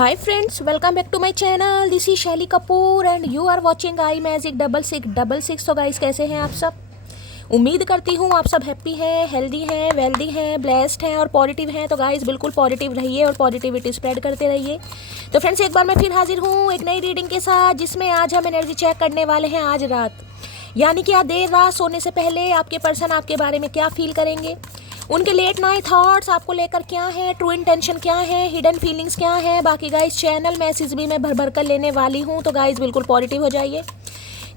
Hi friends, welcome back to my channel. This is Shaily Kapoor and you are watching I magic 6666। तो guys, कैसे हैं आप सब? उम्मीद करती हूँ आप सब हैप्पी हैं, हेल्दी हैं, वेल्दी हैं, ब्लेस्ड हैं और पॉजिटिव हैं। तो गाइस, बिल्कुल पॉजिटिव रहिए और पॉजिटिविटी स्प्रेड करते रहिए। तो फ्रेंड्स, एक बार मैं फिर हाजिर हूँ एक नई रीडिंग के साथ, जिसमें आज हम एनर्जी चेक करने वाले हैं आज रात। यानी कि आज देर रात सोने से पहले आपके पर्सन आपके बारे में क्या फील करेंगे, उनके लेट नाइट थॉट्स आपको लेकर क्या है, ट्रू इंटेंशन क्या है, हिडन फीलिंग्स क्या है। बाकी गाइस, चैनल मैसेज भी मैं भर भर कर लेने वाली हूँ। तो गाइस, बिल्कुल पॉजिटिव हो जाइए।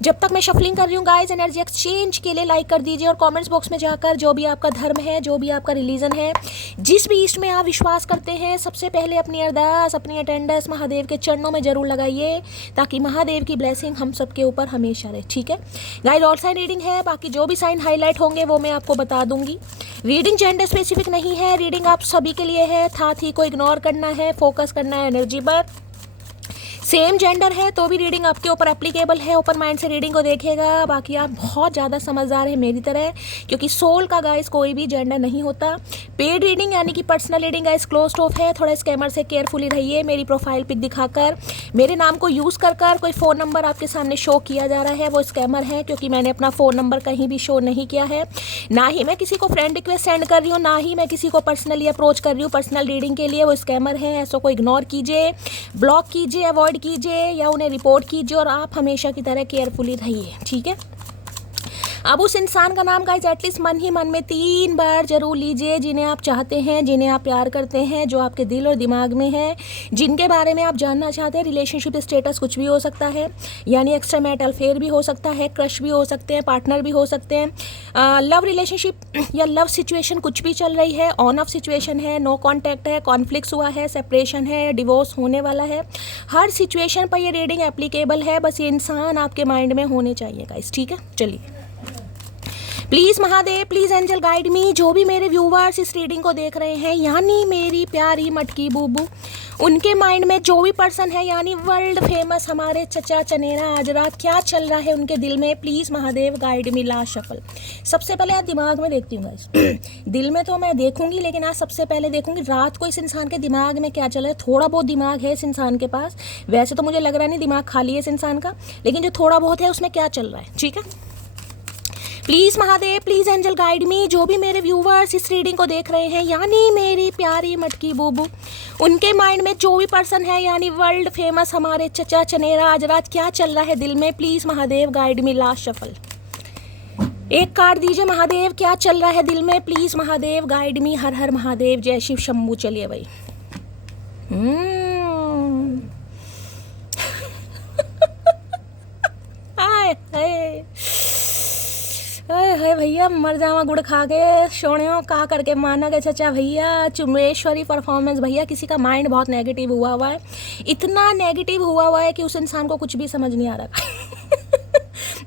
जब तक मैं शफलिंग कर रही हूँ गाइस, एनर्जी एक्सचेंज के लिए लाइक कर दीजिए और कमेंट्स बॉक्स में जाकर जो भी आपका धर्म है, जो भी आपका रिलीजन है, जिस भी ईस्ट में आप विश्वास करते हैं, सबसे पहले अपनी अरदास, अपनी अटेंडेंस महादेव के चरणों में जरूर लगाइए, ताकि महादेव की ब्लेसिंग हम सबके ऊपर हमेशा रहे। ठीक है गाइस, ऑल साइन रीडिंग है। बाकी जो भी साइन हाईलाइट होंगे वो मैं आपको बता दूंगी। रीडिंग जेंडर स्पेसिफिक नहीं है, रीडिंग आप सभी के लिए है। साथ ही को इग्नोर करना है, फोकस करना है एनर्जी पर। सेम जेंडर है तो भी रीडिंग आपके ऊपर एप्लीकेबल है। ओपन माइंड से रीडिंग को देखेगा। बाकी आप बहुत ज़्यादा समझदार हैं मेरी तरह, क्योंकि सोल का गाइस कोई भी जेंडर नहीं होता। पेड रीडिंग यानी कि personal reading guys closed of है। थोड़ा स्कैमर से केयरफुली रहिए। मेरी प्रोफाइल पिक दिखाकर, मेरे नाम को यूज़ कर कोई फ़ोन नंबर आपके सामने शो किया जा रहा है, वो स्कैमर है, क्योंकि मैंने अपना फ़ोन नंबर कहीं भी शो नहीं किया है। ना ही मैं किसी को फ्रेंड रिक्वेस्ट सेंड कर रही हूँ, ना ही मैं किसी को पर्सनली अप्रोच कर रही हूँ पर्सनल रीडिंग के लिए। वो स्कैमर है। ऐसा को इग्नोर कीजिए, ब्लॉक कीजिए, अवॉइड कीजिए या उन्हें रिपोर्ट कीजिए और आप हमेशा की तरह केयरफुली रहिए। ठीक है। अब उस इंसान का नाम गाइस एटलीस्ट मन ही मन में 3 बार जरूर लीजिए, जिन्हें आप चाहते हैं, जिन्हें आप प्यार करते हैं, जो आपके दिल और दिमाग में है, जिनके बारे में आप जानना चाहते हैं। रिलेशनशिप स्टेटस कुछ भी हो सकता है, यानी एक्स्ट्रा मैरिटल अफेयर भी हो सकता है, क्रश भी हो सकते हैं, पार्टनर भी हो सकते हैं, लव रिलेशनशिप या लव सिचुएशन कुछ भी चल रही है, ऑन ऑफ सिचुएशन है, नो कॉन्टैक्ट है, कॉन्फ्लिक्ट हुआ है, सेपरेशन है, डिवोर्स होने वाला है। हर सिचुएशन पर ये रीडिंग एप्लीकेबल है। बस ये इंसान आपके माइंड में होने चाहिए गाइस। ठीक है, चलिए। Please Mahadev, please angel guide me. जो भी मेरे व्यूवर्स इस रीडिंग को देख रहे हैं, यानी मेरी प्यारी मटकी बूबू, उनके माइंड में जो भी पर्सन है, यानी वर्ल्ड फेमस हमारे चचा चनेरा, आज रात क्या चल रहा है उनके दिल में। Please Mahadev guide me. Last shuffle. सबसे पहले आज दिमाग में देखती हूँ गाइस। दिल में तो मैं देखूंगी, लेकिन आज सबसे पहले देखूंगी रात को इस इंसान के दिमाग में क्या चल रहा है। थोड़ा बहुत दिमाग है इस इंसान के पास, वैसे तो मुझे लग रहा नहीं दिमाग खाली है इस इंसान का, लेकिन जो थोड़ा बहुत है उसमें क्या चल रहा है। ठीक है। Please Mahadev, please angel guide me. जो भी मेरे व्यूवर्स इस रीडिंग को देख रहे हैं, यानी मेरी प्यारी मटकी बूबू, उनके माइंड में जो भी पर्सन है, यानी वर्ल्ड फेमस हमारे चचा चनेरा, आज रात क्या चल रहा है दिल में। Please Mahadev guide me. Last shuffle. एक कार्ड दीजिए महादेव, क्या चल रहा है दिल में। Please Mahadev guide me. हर हर महादेव, जय शिव शंभू। चलिए भाई। हाय भैया, मर जावा गुड़ खा के सोनियो का करके माना गया चचा भैया। चुम्बेश्वरी परफॉर्मेंस भैया। किसी का माइंड बहुत नेगेटिव हुआ है, इतना नेगेटिव हुआ है कि उस इंसान को कुछ भी समझ नहीं आ रहा।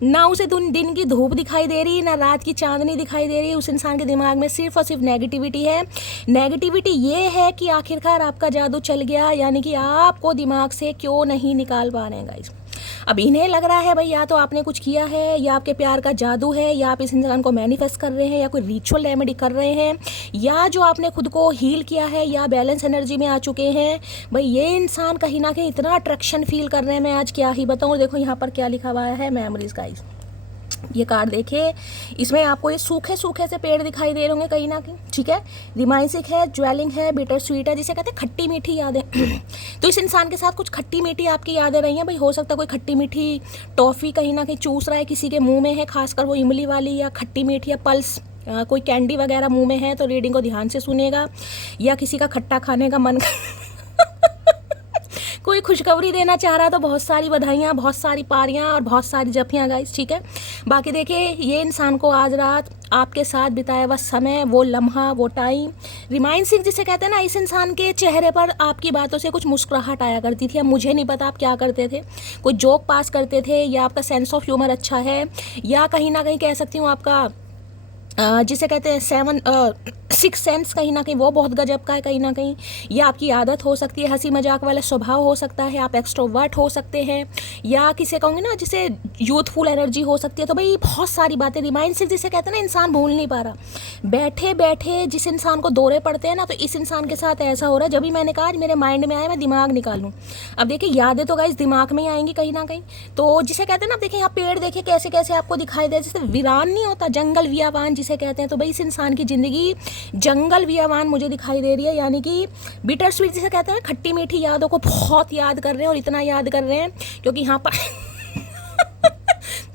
ना उसे दिन की धूप दिखाई दे रही, ना रात की चांदनी दिखाई दे रही। उस इंसान के दिमाग में सिर्फ और सिर्फ नेगेटिविटी है। नेगेटिविटी ये है कि आखिरकार आपका जादू चल गया, यानी कि आपको दिमाग से क्यों नहीं निकाल पा रहे हैं गाइस। अब इन्हें लग रहा है भाई, या तो आपने कुछ किया है, या आपके प्यार का जादू है, या आप इस इंसान को मैनिफेस्ट कर रहे हैं, या कोई रिचुअल रेमेडी कर रहे हैं, या जो आपने खुद को हील किया है, या बैलेंस एनर्जी में आ चुके हैं। भाई ये इंसान कहीं ना कहीं इतना अट्रैक्शन फील कर रहे हैं, मैं आज क्या ही बताऊँ। देखो यहाँ पर क्या लिखा हुआ है, मेमोरीज गाइस। ये कार्ड देखिए, इसमें आपको ये सूखे सूखे से पेड़ दिखाई दे रहे होंगे कहीं ना कहीं। ठीक है। रिमाइंसिक है, ज्वेलिंग है, बिटर स्वीट है, जिसे कहते हैं खट्टी मीठी यादें। तो इस इंसान के साथ कुछ खट्टी मीठी आपकी यादें रही हैं भाई। हो सकता है कोई खट्टी मीठी टॉफ़ी कहीं ना कहीं चूस रहा है किसी के मुंह में है, खासकर वो इमली वाली या खट्टी मीठी या पल्स, कोई कैंडी वगैरह मुंह में है। तो रीडिंग को ध्यान से सुनेगा। या किसी का खट्टा खाने का मन कोई खुशखबरी देना चाह रहा है तो बहुत सारी बधाइयाँ, बहुत सारी पारियाँ और बहुत सारी जफियाँ गाइस। ठीक है। बाकी देखिए, ये इंसान को आज रात आपके साथ बिताया हुआ समय, वो लम्हा, वो टाइम, रिमाइंसिंग जिसे कहते हैं ना, इस इंसान के चेहरे पर आपकी बातों से कुछ मुस्कुराहट आया करती थी। अब मुझे नहीं पता आप क्या करते थे, कोई जोक पास करते थे, या आपका सेंस ऑफ ह्यूमर अच्छा है, या कहीं ना कहीं कह सकती हूँ आपका जिसे कहते हैं सिक्स सेंस कहीं ना कहीं वो बहुत गजब का है कहीं ना कहीं। ये आपकी आदत हो सकती है, हंसी मजाक वाला स्वभाव हो सकता है, आप एक्सट्रोवर्ट हो सकते हैं, या किसे कहूँगी ना जिसे यूथफुल एनर्जी हो सकती है। तो भाई बहुत सारी बातें, रिमाइंड सिर्फ जिसे कहते हैं ना इंसान भूल नहीं पा रहा। बैठे बैठे जिस इंसान को दौरे पड़ते हैं ना, तो इस इंसान के साथ ऐसा हो रहा है। जब भी मैंने कहा आज मेरे माइंड में आया मैं दिमाग निकालूँ। अब देखिए यादें तो गाइस दिमाग में ही आएंगी कहीं ना कहीं। तो जिसे कहते हैं ना, देखिए यहाँ पेड़ देखिए कैसे कैसे आपको दिखाई दे, जैसे वीरान नहीं होता, जंगल वियावान जिसे कहते हैं। तो भाई इस इंसान की ज़िंदगी जंगल वियावान मुझे दिखाई दे रही है, यानी कि बिटर स्वीट जिसे कहते हैं, खट्टी मीठी यादों को बहुत याद कर रहे हैं। और इतना याद कर रहे हैं क्योंकि यहाँ पर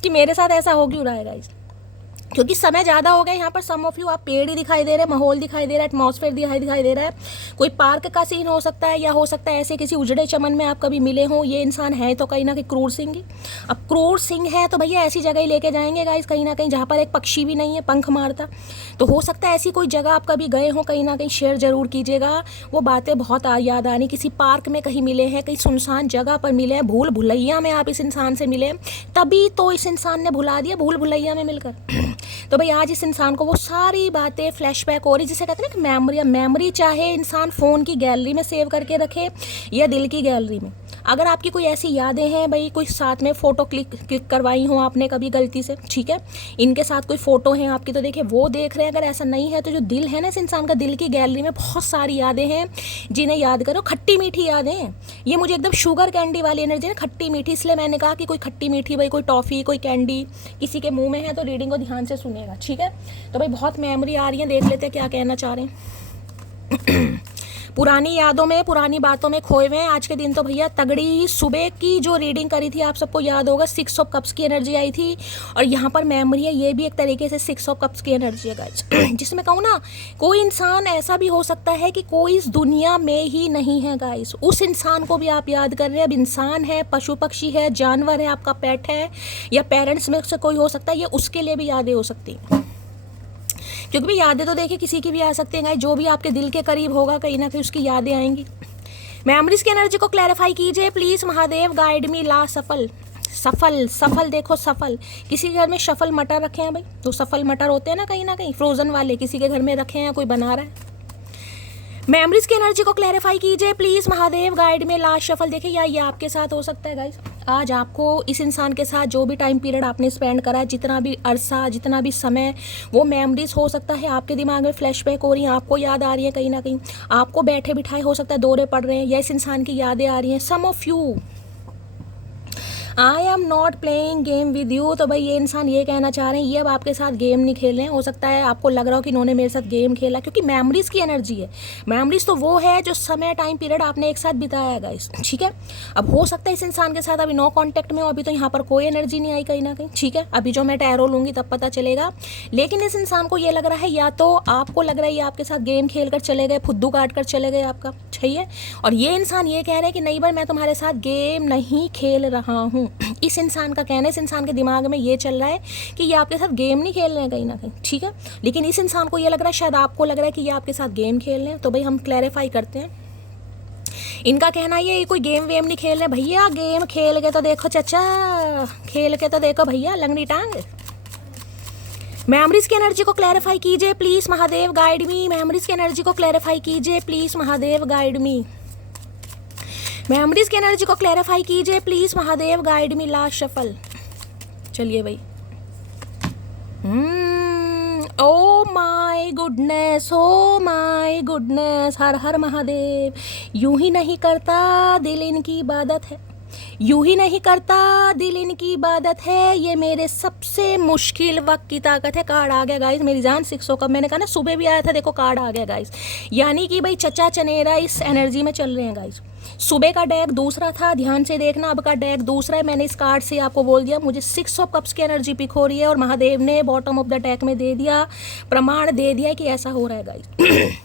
कि मेरे साथ ऐसा हो क्यों रहा है गाइस, क्योंकि समय ज़्यादा हो गया यहाँ पर। सम ऑफ यू आप पेड़ ही दिखाई दे रहे हैं, माहौल दिखाई दे रहा है, एटमॉस्फेयर दिखाई दे रहा है। कोई पार्क का सीन हो सकता है, या हो सकता है ऐसे किसी उजड़े चमन में आप कभी मिले हों। ये इंसान है तो कहीं ना कहीं क्रूर सिंह ही। अब क्रूर सिंह है तो भैया ऐसी जगह ही लेके जाएंगे गाइस कहीं ना कहीं जहाँ पर एक पक्षी भी नहीं है पंख मारता। तो हो सकता है ऐसी कोई जगह आप कभी गए हों, कहीं ना कहीं शेयर जरूर कीजिएगा। वो बातें बहुत याद आनी, किसी पार्क में कहीं मिले हैं, कहीं सुनसान जगह पर मिले हैं, भूल भुलैया में आप इस इंसान से मिले, तभी तो इस इंसान ने भुला दिया भूल भुलैया में मिलकर। तो भाई आज इस इंसान को वो सारी बातें फ्लैशबैक हो रही, जिसे कहते हैं ना कि मेमोरी चाहे इंसान फ़ोन की गैलरी में सेव करके रखे या दिल की गैलरी में। अगर आपकी कोई ऐसी यादें हैं भाई, कोई साथ में फ़ोटो क्लिक करवाई हो आपने कभी गलती से, ठीक है, इनके साथ कोई फ़ोटो हैं आपकी, तो देखिए वो देख रहे हैं। अगर ऐसा नहीं है तो जो दिल है ना इस इंसान का, दिल की गैलरी में बहुत सारी यादें हैं जिन्हें याद करो। खट्टी मीठी यादें हैं, ये मुझे एकदम शुगर कैंडी वाली एनर्जी है, खट्टी मीठी। इसलिए मैंने कहा कि कोई खट्टी मीठी भाई, कोई टॉफ़ी, कोई कैंडी किसी के मुँह में है तो रीडिंग को ध्यान से सुनेगा, ठीक है। तो भाई बहुत मेमोरी आ रही है, देख लेते हैं क्या कहना चाह रहे हैं। पुरानी यादों में, पुरानी बातों में खोए हुए हैं आज के दिन। तो भैया तगड़ी सुबह की जो रीडिंग करी थी आप सबको याद होगा, 6 ऑफ कप्स की एनर्जी आई थी। और यहाँ पर मेमोरी है, ये भी एक तरीके से 6 ऑफ कप्स की एनर्जी है गाइस। जिसमें कहूँ ना, कोई इंसान ऐसा भी हो सकता है कि कोई इस दुनिया में ही नहीं है गाइस, उस इंसान को भी आप याद कर रहे हैं। अब इंसान है, पशु पक्षी है, जानवर है, आपका पेट है, या पेरेंट्स में से कोई हो सकता है, ये उसके लिए भी यादें हो सकती हैं। क्योंकि भी यादें तो देखिए किसी की भी आ सकती हैं, जो भी आपके दिल के करीब होगा कहीं ना कहीं उसकी यादें आएंगी। मेमोरीज की एनर्जी को क्लैरिफाई कीजिए प्लीज़, महादेव गाइड मी ला सफल। सफल सफल देखो सफल, किसी के घर में सफल मटर रखे हैं भाई, तो सफल मटर होते हैं ना कहीं फ्रोजन वाले, किसी के घर में रखे हैं, कोई बना रहा है। मेमोरीज की एनर्जी को क्लैरिफाई कीजिए प्लीज़, महादेव गाइड में लास्ट शफल। देखिए या ये आपके साथ हो सकता है गाइस, आज आपको इस इंसान के साथ जो भी टाइम पीरियड आपने स्पेंड करा है, जितना भी अरसा, जितना भी समय, वो मेमोरीज हो सकता है आपके दिमाग में फ्लैशबैक हो रही हैं, आपको याद आ रही है कहीं ना कहीं, आपको बैठे बिठाए हो सकता है दौरे पड़ रहे हैं, या इस इंसान की यादें आ रही हैं। Some of you I am not playing game with you. तो भाई ये इंसान ये कहना चाह रहे हैं ये अब आपके साथ गेम नहीं खेल रहे हैं। हो सकता है आपको लग रहा हो कि इन्होंने मेरे साथ गेम खेला, क्योंकि मेमोरीज की एनर्जी है। मेमोरीज तो वो है जो समय टाइम पीरियड आपने एक साथ बिताया है गाइस, ठीक है। अब हो सकता है इस इंसान के साथ अभी नो कॉन्टैक्ट में हो, अभी तो यहाँ पर कोई एनर्जी नहीं आई कहीं ना कहीं, ठीक है। अभी जो मैं टैरो लूँगी तब पता चलेगा। लेकिन इस इंसान को ये लग रहा है, या तो आपको लग रहा है ये आपके साथ गेम खेल कर चले गए, फुद्दू काट कर चले गए आपका, सही है। और ये इंसान ये कह रहे हैं कि नहीं भाई मैं तुम्हारे साथ गेम नहीं खेल रहा हूँ। इस इंसान का कहना है, इस इंसान के दिमाग में ये चल रहा है कि ये आपके साथ गेम नहीं खेल रहे हैं कहीं ना कहीं, ठीक है। लेकिन इस इंसान को ये लग रहा है, शायद आपको लग रहा है कि ये आपके साथ गेम खेल रहे हैं। तो भाई हम क्लैरिफाई करते हैं। इनका कहना ये कोई गेम वेम नहीं खेल रहे भैया, गेम खेल के तो देखो चचा, खेल के तो देखो भैया लंगड़ी टांग। मेमोरीज की एनर्जी को क्लैरिफाई कीजिए please, Mahadev guide me. Memories की एनर्जी को क्लैरिफाई कीजिए please, Mahadev guide me. Memories की एनर्जी को क्लैरिफाई कीजिए please, Mahadev guide me last shuffle. चलिए भाई। Oh my goodness, oh my goodness, हर हर महादेव। यूं ही नहीं करता दिल इनकी इबादत है, यूं ही नहीं करता दिल इनकी इबादत है, ये मेरे सबसे मुश्किल वक्त की ताकत है। कार्ड आ गया गाइस, मेरी जान 600 कब मैंने कहा ना, सुबह भी आया था, देखो कार्ड आ गया गाइस। यानी कि भाई चचा चनेरा इस एनर्जी में चल रहे हैं गाइस। सुबह का डेक दूसरा था, ध्यान से देखना, अब का डेक दूसरा है। मैंने इस कार्ड से आपको बोल दिया मुझे 6 ऑफ कप्स की एनर्जी पिक हो रही है, और महादेव ने बॉटम ऑफ द डेक में दे दिया, प्रमाण दे दिया कि ऐसा हो रहा है गाइस।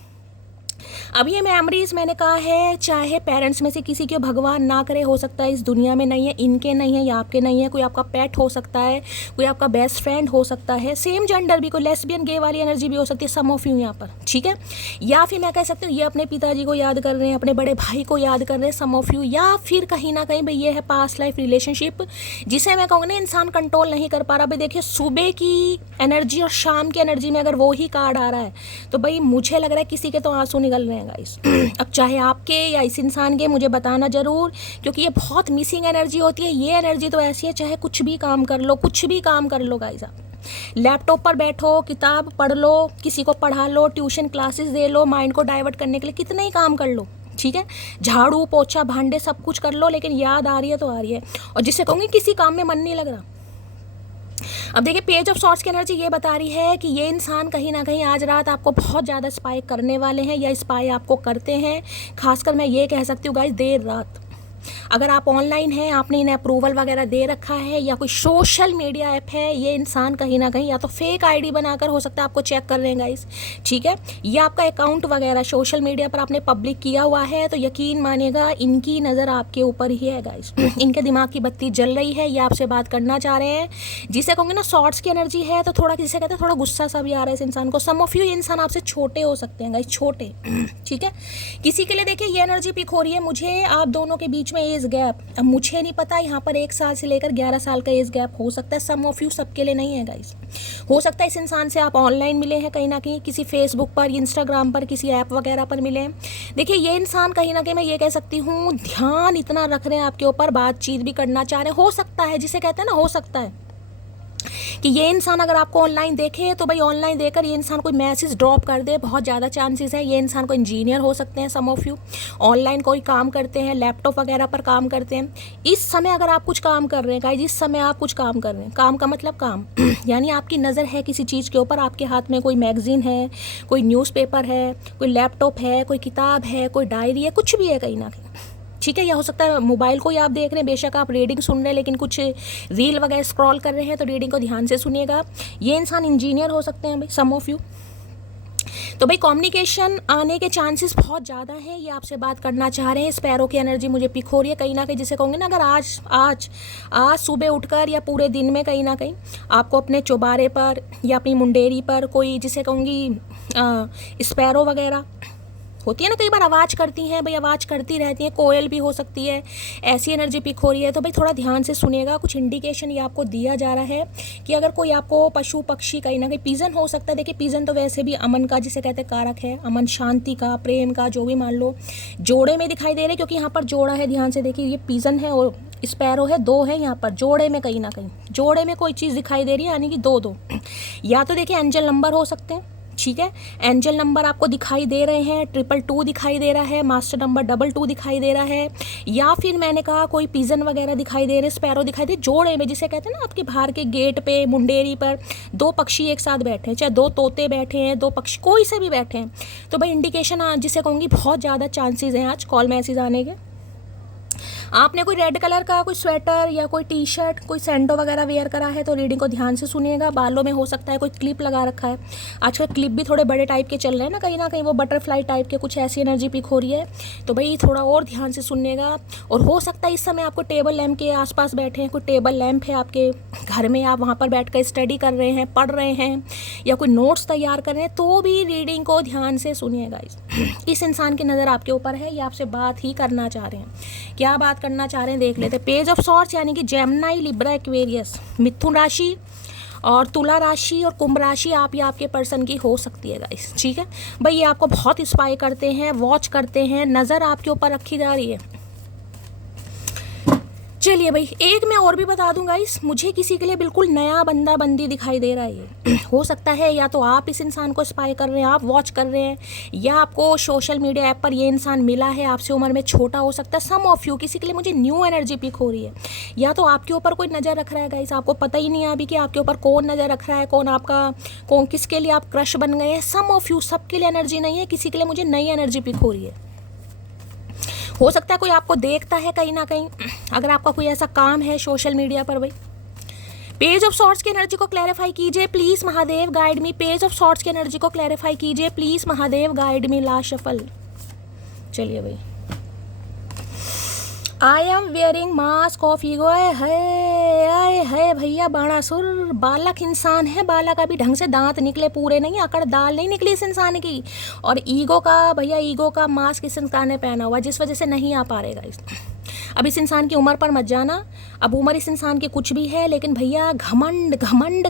अब ये मेमोरीज मैंने कहा है, चाहे पेरेंट्स में से किसी के, भगवान ना करे, हो सकता है इस दुनिया में नहीं है, इनके नहीं है या आपके नहीं है, कोई आपका पेट हो सकता है, कोई आपका बेस्ट फ्रेंड हो सकता है, सेम जेंडर भी, कोई लेस्बियन गे वाली एनर्जी भी हो सकती है, सम ऑफ यू यहाँ पर, ठीक है। या फिर मैं कह सकती हूँ ये अपने पिताजी को याद कर रहे हैं, अपने बड़े भाई को याद कर रहे हैं, सम ऑफ यू। या फिर कहीं ना कहीं भाई ये है पास्ट लाइफ रिलेशनशिप, जिसे मैं कहूँगा ना इंसान कंट्रोल नहीं कर पा रहा। भाई देखिए, सुबह की एनर्जी और शाम की एनर्जी में अगर वो ही कार्ड आ रहा है तो भाई मुझे लग रहा है किसी के तो आंसू निकल रहे हैं गाइस। अब चाहे आपके या इस इंसान के, मुझे बताना ज़रूर, क्योंकि ये बहुत मिसिंग एनर्जी होती है। ये एनर्जी तो ऐसी है, चाहे कुछ भी काम कर लो, कुछ भी काम कर लो गाइस, आप लैपटॉप पर बैठो, किताब पढ़ लो, किसी को पढ़ा लो, ट्यूशन क्लासेस दे लो, माइंड को डाइवर्ट करने के लिए कितने ही काम कर लो, ठीक है। झाड़ू पोछा भांडे सब कुछ कर लो, लेकिन याद आ रही है तो आ रही है। और जिससे कहूँगी किसी काम में मन नहीं लग रहा। अब देखिए, पेज ऑफ सॉर्ट्स की एनर्जी ये बता रही है कि ये इंसान कहीं ना कहीं आज रात आपको बहुत ज़्यादा स्पाई करने वाले हैं, या स्पाई आपको करते हैं। खासकर मैं ये कह सकती हूँ गाइस, देर रात अगर आप ऑनलाइन हैं, आपने इन्हें अप्रूवल वगैरह दे रखा है, या कोई सोशल मीडिया ऐप है, ये इंसान कहीं ना कहीं या तो फेक आईडी बनाकर हो सकता है आपको चेक कर रहे हैं गाइस, ठीक है। या आपका अकाउंट वगैरह सोशल मीडिया पर आपने पब्लिक किया हुआ है, तो यकीन मानिएगा इनकी नज़र आपके ऊपर ही है गाइस। इनके दिमाग की बत्ती जल रही है, ये आपसे बात करना चाह रहे हैं। जिसे कहूँगे ना शॉर्ट्स की एनर्जी है, तो थोड़ा जिसे कहते हैं थोड़ा गुस्सा सा भी आ रहा है इस इंसान को। सम ऑफ यू, ये इंसान आपसे छोटे हो सकते हैं गाइस, छोटे, ठीक है। किसी के लिए देखिए ये एनर्जी पिक हो रही है, मुझे आप दोनों के बीच में एज गैप, अब मुझे नहीं पता, यहाँ पर 1 साल से लेकर 11 साल का एज गैप हो सकता है। सम ऑफ यू सबके लिए नहीं है गाइस। हो सकता है इस इंसान से आप ऑनलाइन मिले हैं, कहीं ना कहीं किसी फेसबुक पर, इंस्टाग्राम पर, किसी ऐप वगैरह पर मिले हैं। देखिए, ये इंसान कहीं ना कहीं मैं ये कह सकती हूँ ध्यान इतना रख रहे हैं आपके ऊपर, बातचीत भी करना चाह रहे हैं। हो सकता है, जिसे कहते हैं ना, हो सकता है कि ये इंसान अगर आपको ऑनलाइन देखे तो भाई ऑनलाइन देकर ये इंसान कोई मैसेज ड्रॉप कर दे, बहुत ज़्यादा चांसेस है। ये इंसान को इंजीनियर हो सकते हैं, सम ऑफ यू ऑनलाइन कोई काम करते हैं, लैपटॉप वगैरह पर काम करते हैं। इस समय अगर आप कुछ काम कर रहे हैं गाइस, इस समय आप कुछ काम कर रहे हैं, काम का मतलब काम यानी आपकी नज़र है किसी चीज़ के ऊपर, आपके हाथ में कोई मैगजीन है, कोई न्यूज़पेपर है, कोई लैपटॉप है, कोई किताब है, कोई डायरी है, कुछ भी है कहीं ना कहीं, ठीक है। या हो सकता है मोबाइल को ही आप देख रहे हैं, बेशक आप रीडिंग सुन रहे हैं, लेकिन कुछ रील वगैरह स्क्रॉल कर रहे हैं, तो रीडिंग को ध्यान से सुनिएगा। ये इंसान इंजीनियर हो सकते हैं भाई, सम ऑफ यू। तो भाई कम्युनिकेशन आने के चांसेस बहुत ज़्यादा हैं, ये आपसे बात करना चाह रहे हैं। स्पैरो की एनर्जी मुझे पिक हो रही है कहीं ना कहीं, जिसे कहूँगे ना, अगर आज सुबह उठकर या पूरे दिन में कहीं ना कहीं आपको अपने चौबारे पर या अपनी मुंडेरी पर कोई, जिसे कहूँगी स्पैरो वगैरह होती है ना, कई बार आवाज़ करती हैं भाई, आवाज़ करती रहती हैं, कोयल भी हो सकती है, ऐसी एनर्जी पिक हो रही है। तो भाई थोड़ा ध्यान से सुनिएगा, कुछ इंडिकेशन ये आपको दिया जा रहा है कि अगर कोई आपको पशु पक्षी, कहीं ना कहीं पिजन हो सकता है। देखिए, पिजन तो वैसे भी अमन का, जिसे कहते हैं, कारक है, अमन, शांति का, प्रेम का, जो भी मान लो। जोड़े में दिखाई दे रहे, क्योंकि यहाँ पर जोड़ा है, ध्यान से देखिए, ये पिजन है और स्पैरो है, 2 है यहाँ पर जोड़े में, कहीं ना कहीं जोड़े में कोई चीज़ दिखाई दे रही है, यानी कि 2-2। या तो देखिए एंजल नंबर हो सकते हैं, ठीक है, एंजल नंबर आपको दिखाई दे रहे हैं, 222 दिखाई दे रहा है, मास्टर नंबर 22 दिखाई दे रहा है। या फिर मैंने कहा कोई पिजन वगैरह दिखाई दे रहे, स्पैरो दिखाई दे, जोड़े में, जिसे कहते हैं ना, आपके बाहर के गेट पे, मुंडेरी पर 2 पक्षी एक साथ बैठे हैं, चाहे 2 तोते बैठे हैं, 2 पक्षी कोई से भी बैठे हैं, तो भाई इंडिकेशन, जिसे कहूँगी बहुत ज़्यादा चांसेस हैं आज कॉल मैसेज आने के। आपने कोई रेड कलर का कोई स्वेटर या कोई टी शर्ट, कोई सैंडो वगैरह वेयर करा है, तो रीडिंग को ध्यान से सुनिएगा। बालों में हो सकता है कोई क्लिप लगा रखा है, आजकल क्लिप भी थोड़े बड़े टाइप के चल रहे हैं ना, कहीं ना कहीं वो बटरफ्लाई टाइप के, कुछ ऐसी एनर्जी पिक हो रही है। तो भाई थोड़ा और ध्यान से सुनिएगा। और हो सकता है इस समय आपको टेबल लैंप के आसपास बैठे हैं, कोई टेबल लैंप है आपके घर में, आप वहाँ पर बैठ कर स्टडी कर रहे हैं, पढ़ रहे हैं, या कोई नोट्स तैयार कर रहे हैं, तो भी रीडिंग को ध्यान से सुनिएगा। इस इंसान की नज़र आपके ऊपर है, ये आपसे बात ही करना चाह रहे हैं। क्या बात करना चाह रहे हैं देख लेते हैं। पेज ऑफ सॉर्ट्स यानी कि जेमिनी, लिब्रा, एक्वेरियस, मिथुन राशि और तुला राशि और कुंभ राशि आप या आपके पर्सन की हो सकती है गाइस, ठीक है। भाई ये आपको बहुत इंस्पायर करते हैं, वॉच करते हैं, नज़र आपके ऊपर रखी जा रही है। चलिए भाई, एक मैं और भी बता दूं गाइस, मुझे किसी के लिए बिल्कुल नया बंदा बंदी दिखाई दे रहा है। ये हो सकता है या तो आप इस इंसान को स्पाई कर रहे हैं, आप वॉच कर रहे हैं, या आपको सोशल मीडिया ऐप पर ये इंसान मिला है, आपसे उम्र में छोटा हो सकता है। सम ऑफ यू, किसी के लिए मुझे न्यू एनर्जी पिक हो रही है, या तो आपके ऊपर कोई नज़र रख रहा है गाइस, आपको पता ही नहीं है अभी कि आपके ऊपर कौन नज़र रख रहा है, कौन किसके लिए आप क्रश बन गए हैं। सम ऑफ यू, सबके लिए एनर्जी नहीं है, किसी के लिए मुझे नई एनर्जी पिक हो रही है। हो सकता है कोई आपको देखता है कहीं ना कहीं, अगर आपका कोई ऐसा काम है सोशल मीडिया पर। भाई पेज ऑफ सॉर्ट्स की एनर्जी को क्लैरिफाई कीजिए please, Mahadev guide me. Page of swords की एनर्जी को क्लैरिफाई कीजिए please, Mahadev guide me. Last shuffle, चलिए भाई, I am wearing mask of ego. है भैया, बाणासुर बालक इंसान है, बालक अभी ढंग से दांत निकले पूरे नहीं, अकड़ दाल नहीं निकली इस इंसान की। और ईगो का भैया, ईगो का मास्क इस इंसान ने पहना हुआ, जिस वजह से नहीं आ पा रहेगा इस। अब इस इंसान की उम्र पर मत जाना, अब उम्र इस इंसान की कुछ भी है, लेकिन भैया घमंड